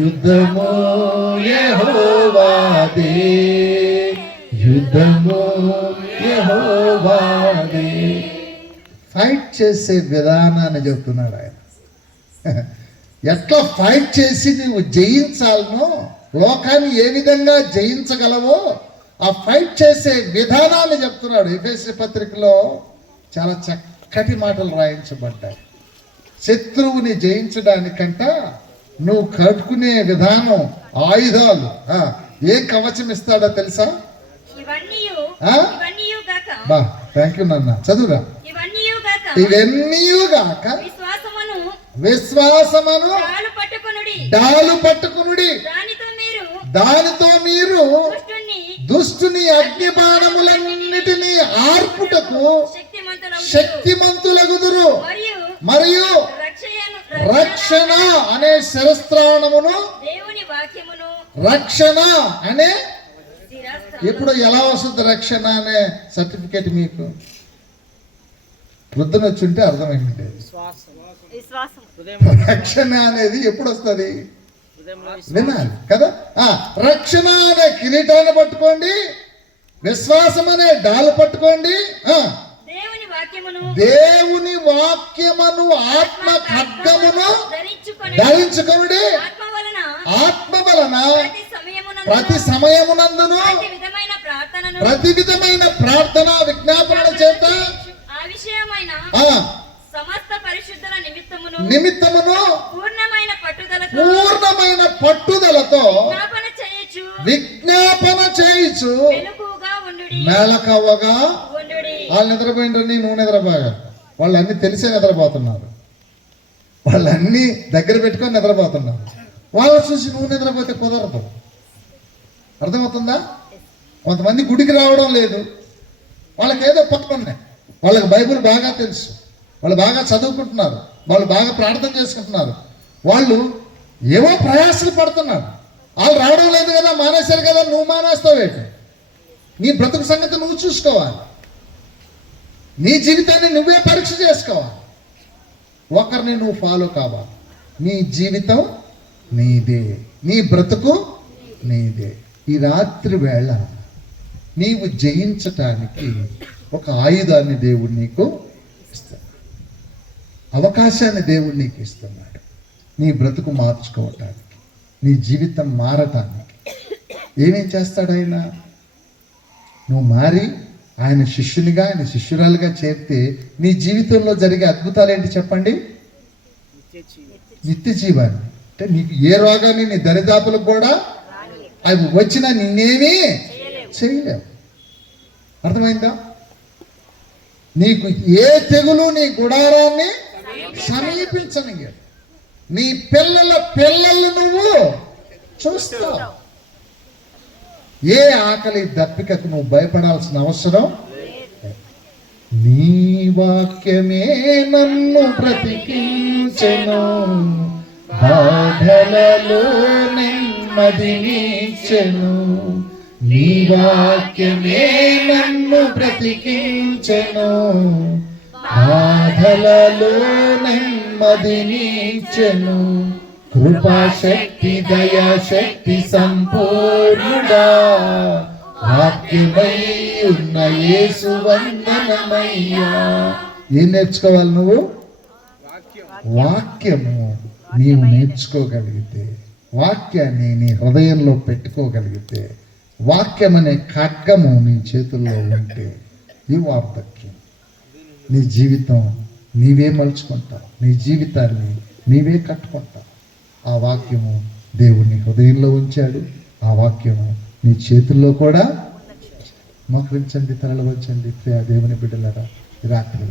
యుద్ధము యెహోవాదే, యుద్ధము యెహోవాదే. ఫైట్ చేసే విధానాన్ని చెప్తున్నాడు ఆయన. ఎట్లా ఫైట్ చేసి నువ్వు జయించాలనో, లోకాన్ని ఏ విధంగా జయించగలవో ఆ ఫైట్ చేసే విధానాన్ని చెప్తున్నాడు. ఎఫెసీ పత్రికలో చాలా చక్కటి మాటలు రాయించబడ్డాయి. శత్రువుని జయించడానికంట నువ్వు కట్టుకునే విధానం, ఆయుధాలు, ఏ కవచం ఇస్తాడో తెలుసా? ఇవన్నీయు ఆ? ఇవన్నీయు గాక బా థ్యాంక్ యూ నాన్న, చదువురా. ఇవన్నీయు గాక ఇవన్నీయుగాక విశ్వాసమును డాలు పట్టుకునుడి, దానితో మీరు దుష్టుని అగ్ని బాణములన్నిటినీ ఆర్పుటకు శక్తిమంతులగుదురు. మరియు రక్షణ అనే శిరస్త్రాణమును, రక్షణ అనే ఇప్పుడు ఎలా వస్తుంది రక్షణ అనే సర్టిఫికేట్ మీకు? వృద్ధుని వచ్చి ఉంటే అర్థమైంది. రక్షణ అనేది ఎప్పుడు వస్తుంది? వినాలి కదా. రక్షణ అనే కిరీటాన్ని పట్టుకోండి, విశ్వాసం అనే డాలు పట్టుకోండి, దేవుని వాక్యమును ఆత్మ ఖడ్గమును ధరించుకొనుడి. ఆత్మ వలన ప్రతి సమయమునందును ప్రతి విధమైన ప్రార్థన విజ్ఞాపన చేత సమస్త పరిశుద్ధుల నిమిత్తమును పూర్ణమైన పట్టుదలతో విజ్ఞాపన చేయుచు మేళకవ్వగా. వాళ్ళు నిద్రపోయిండ్రని నువ్వు నిద్రపోగా, వాళ్ళు అన్ని తెలిసే నిద్రపోతున్నారు, వాళ్ళు అన్ని దగ్గర పెట్టుకొని నిద్రపోతున్నారు. వాళ్ళు చూసి నువ్వు నిద్రపోతే కుదరదు. అర్థమవుతుందా? కొంతమంది గుడికి రావడం లేదు, వాళ్ళకి ఏదో పనులు ఉన్నాయి, వాళ్ళకి బైబిల్ బాగా తెలుసు, వాళ్ళు బాగా చదువుకుంటున్నారు, వాళ్ళు బాగా ప్రార్థన చేసుకుంటున్నారు, వాళ్ళు ఏవో ప్రయాసాలు పడుతున్నారు. వాళ్ళు రావడం లేదు కదా, మానేశారు కదా, నువ్వు మానేస్తావేంటి? నీ బ్రతుకు సంగతి నువ్వు చూసుకోవాలి, నీ జీవితాన్ని నువ్వే పరీక్ష చేసుకోవాలి, ఒకరిని నువ్వు ఫాలో కావాలి. నీ జీవితం నీదే, నీ బ్రతుకు నీదే. ఈ రాత్రి వేళ నీవు జయించటానికి ఒక ఆయుధాన్ని దేవుడు నీకు ఇస్తాడు, అవకాశాన్ని దేవుడు నీకు ఇస్తున్నాడు. నీ బ్రతుకు మార్చుకోవటానికి, నీ జీవితం మారటానికి ఏమేం చేస్తాడు ఆయన? నువ్వు మారి ఆయన శిష్యునిగా, ఆయన శిష్యురాలుగా చేరితే నీ జీవితంలో జరిగే అద్భుతాలు ఏంటి చెప్పండి? నిత్య జీవాన్ని. అంటే నీకు ఏ రోగాన్ని నీ దరిదాపులకు కూడా అవి వచ్చినా నిన్నేమీ చేయలేవు. అర్థమైందా? నీకు ఏ తెగులు నీ గుడారాన్ని సమీపించని, నీ పిల్లల పిల్లలు నువ్వు చూస్తావు. ఏ ఆకలి దప్పికకు నువ్వు భయపడాల్సిన అవసరం. నీ వాక్యమే నన్ను బ్రతికించెను, బాధలలో నెమ్మదినిచ్చెను. నీ వాక్యమే నన్ను బ్రతికించెను, బాధలలో నెమ్మదినిచ్చెను. కృపాశక్తి దయాశక్తి సంపూర్ణుడా, వాక్యమై ఉన్న యేసు వందనమయ్యా. ఏం నేర్చుకోవాలి నువ్వు? వాక్యము నీవు నేర్చుకోగలిగితే, వాక్యాన్ని నీ హృదయంలో పెట్టుకోగలిగితే, వాక్యం అనే ఖడ్గము నీ చేతుల్లో ఉంటే ఈ వార్ధక్యం, నీ జీవితం నీవే మలుచుకుంటావు, నీ జీవితాన్ని నీవే కట్టుకుంటావు. ఆ వాక్యము దేవుని హృదయంలో ఉంచాడు, ఆ వాక్యము నీ చేతుల్లో కూడా. మోకరించండి, తలలు వంచండి ప్రియ దేవుని బిడ్డలారా. రాత్రి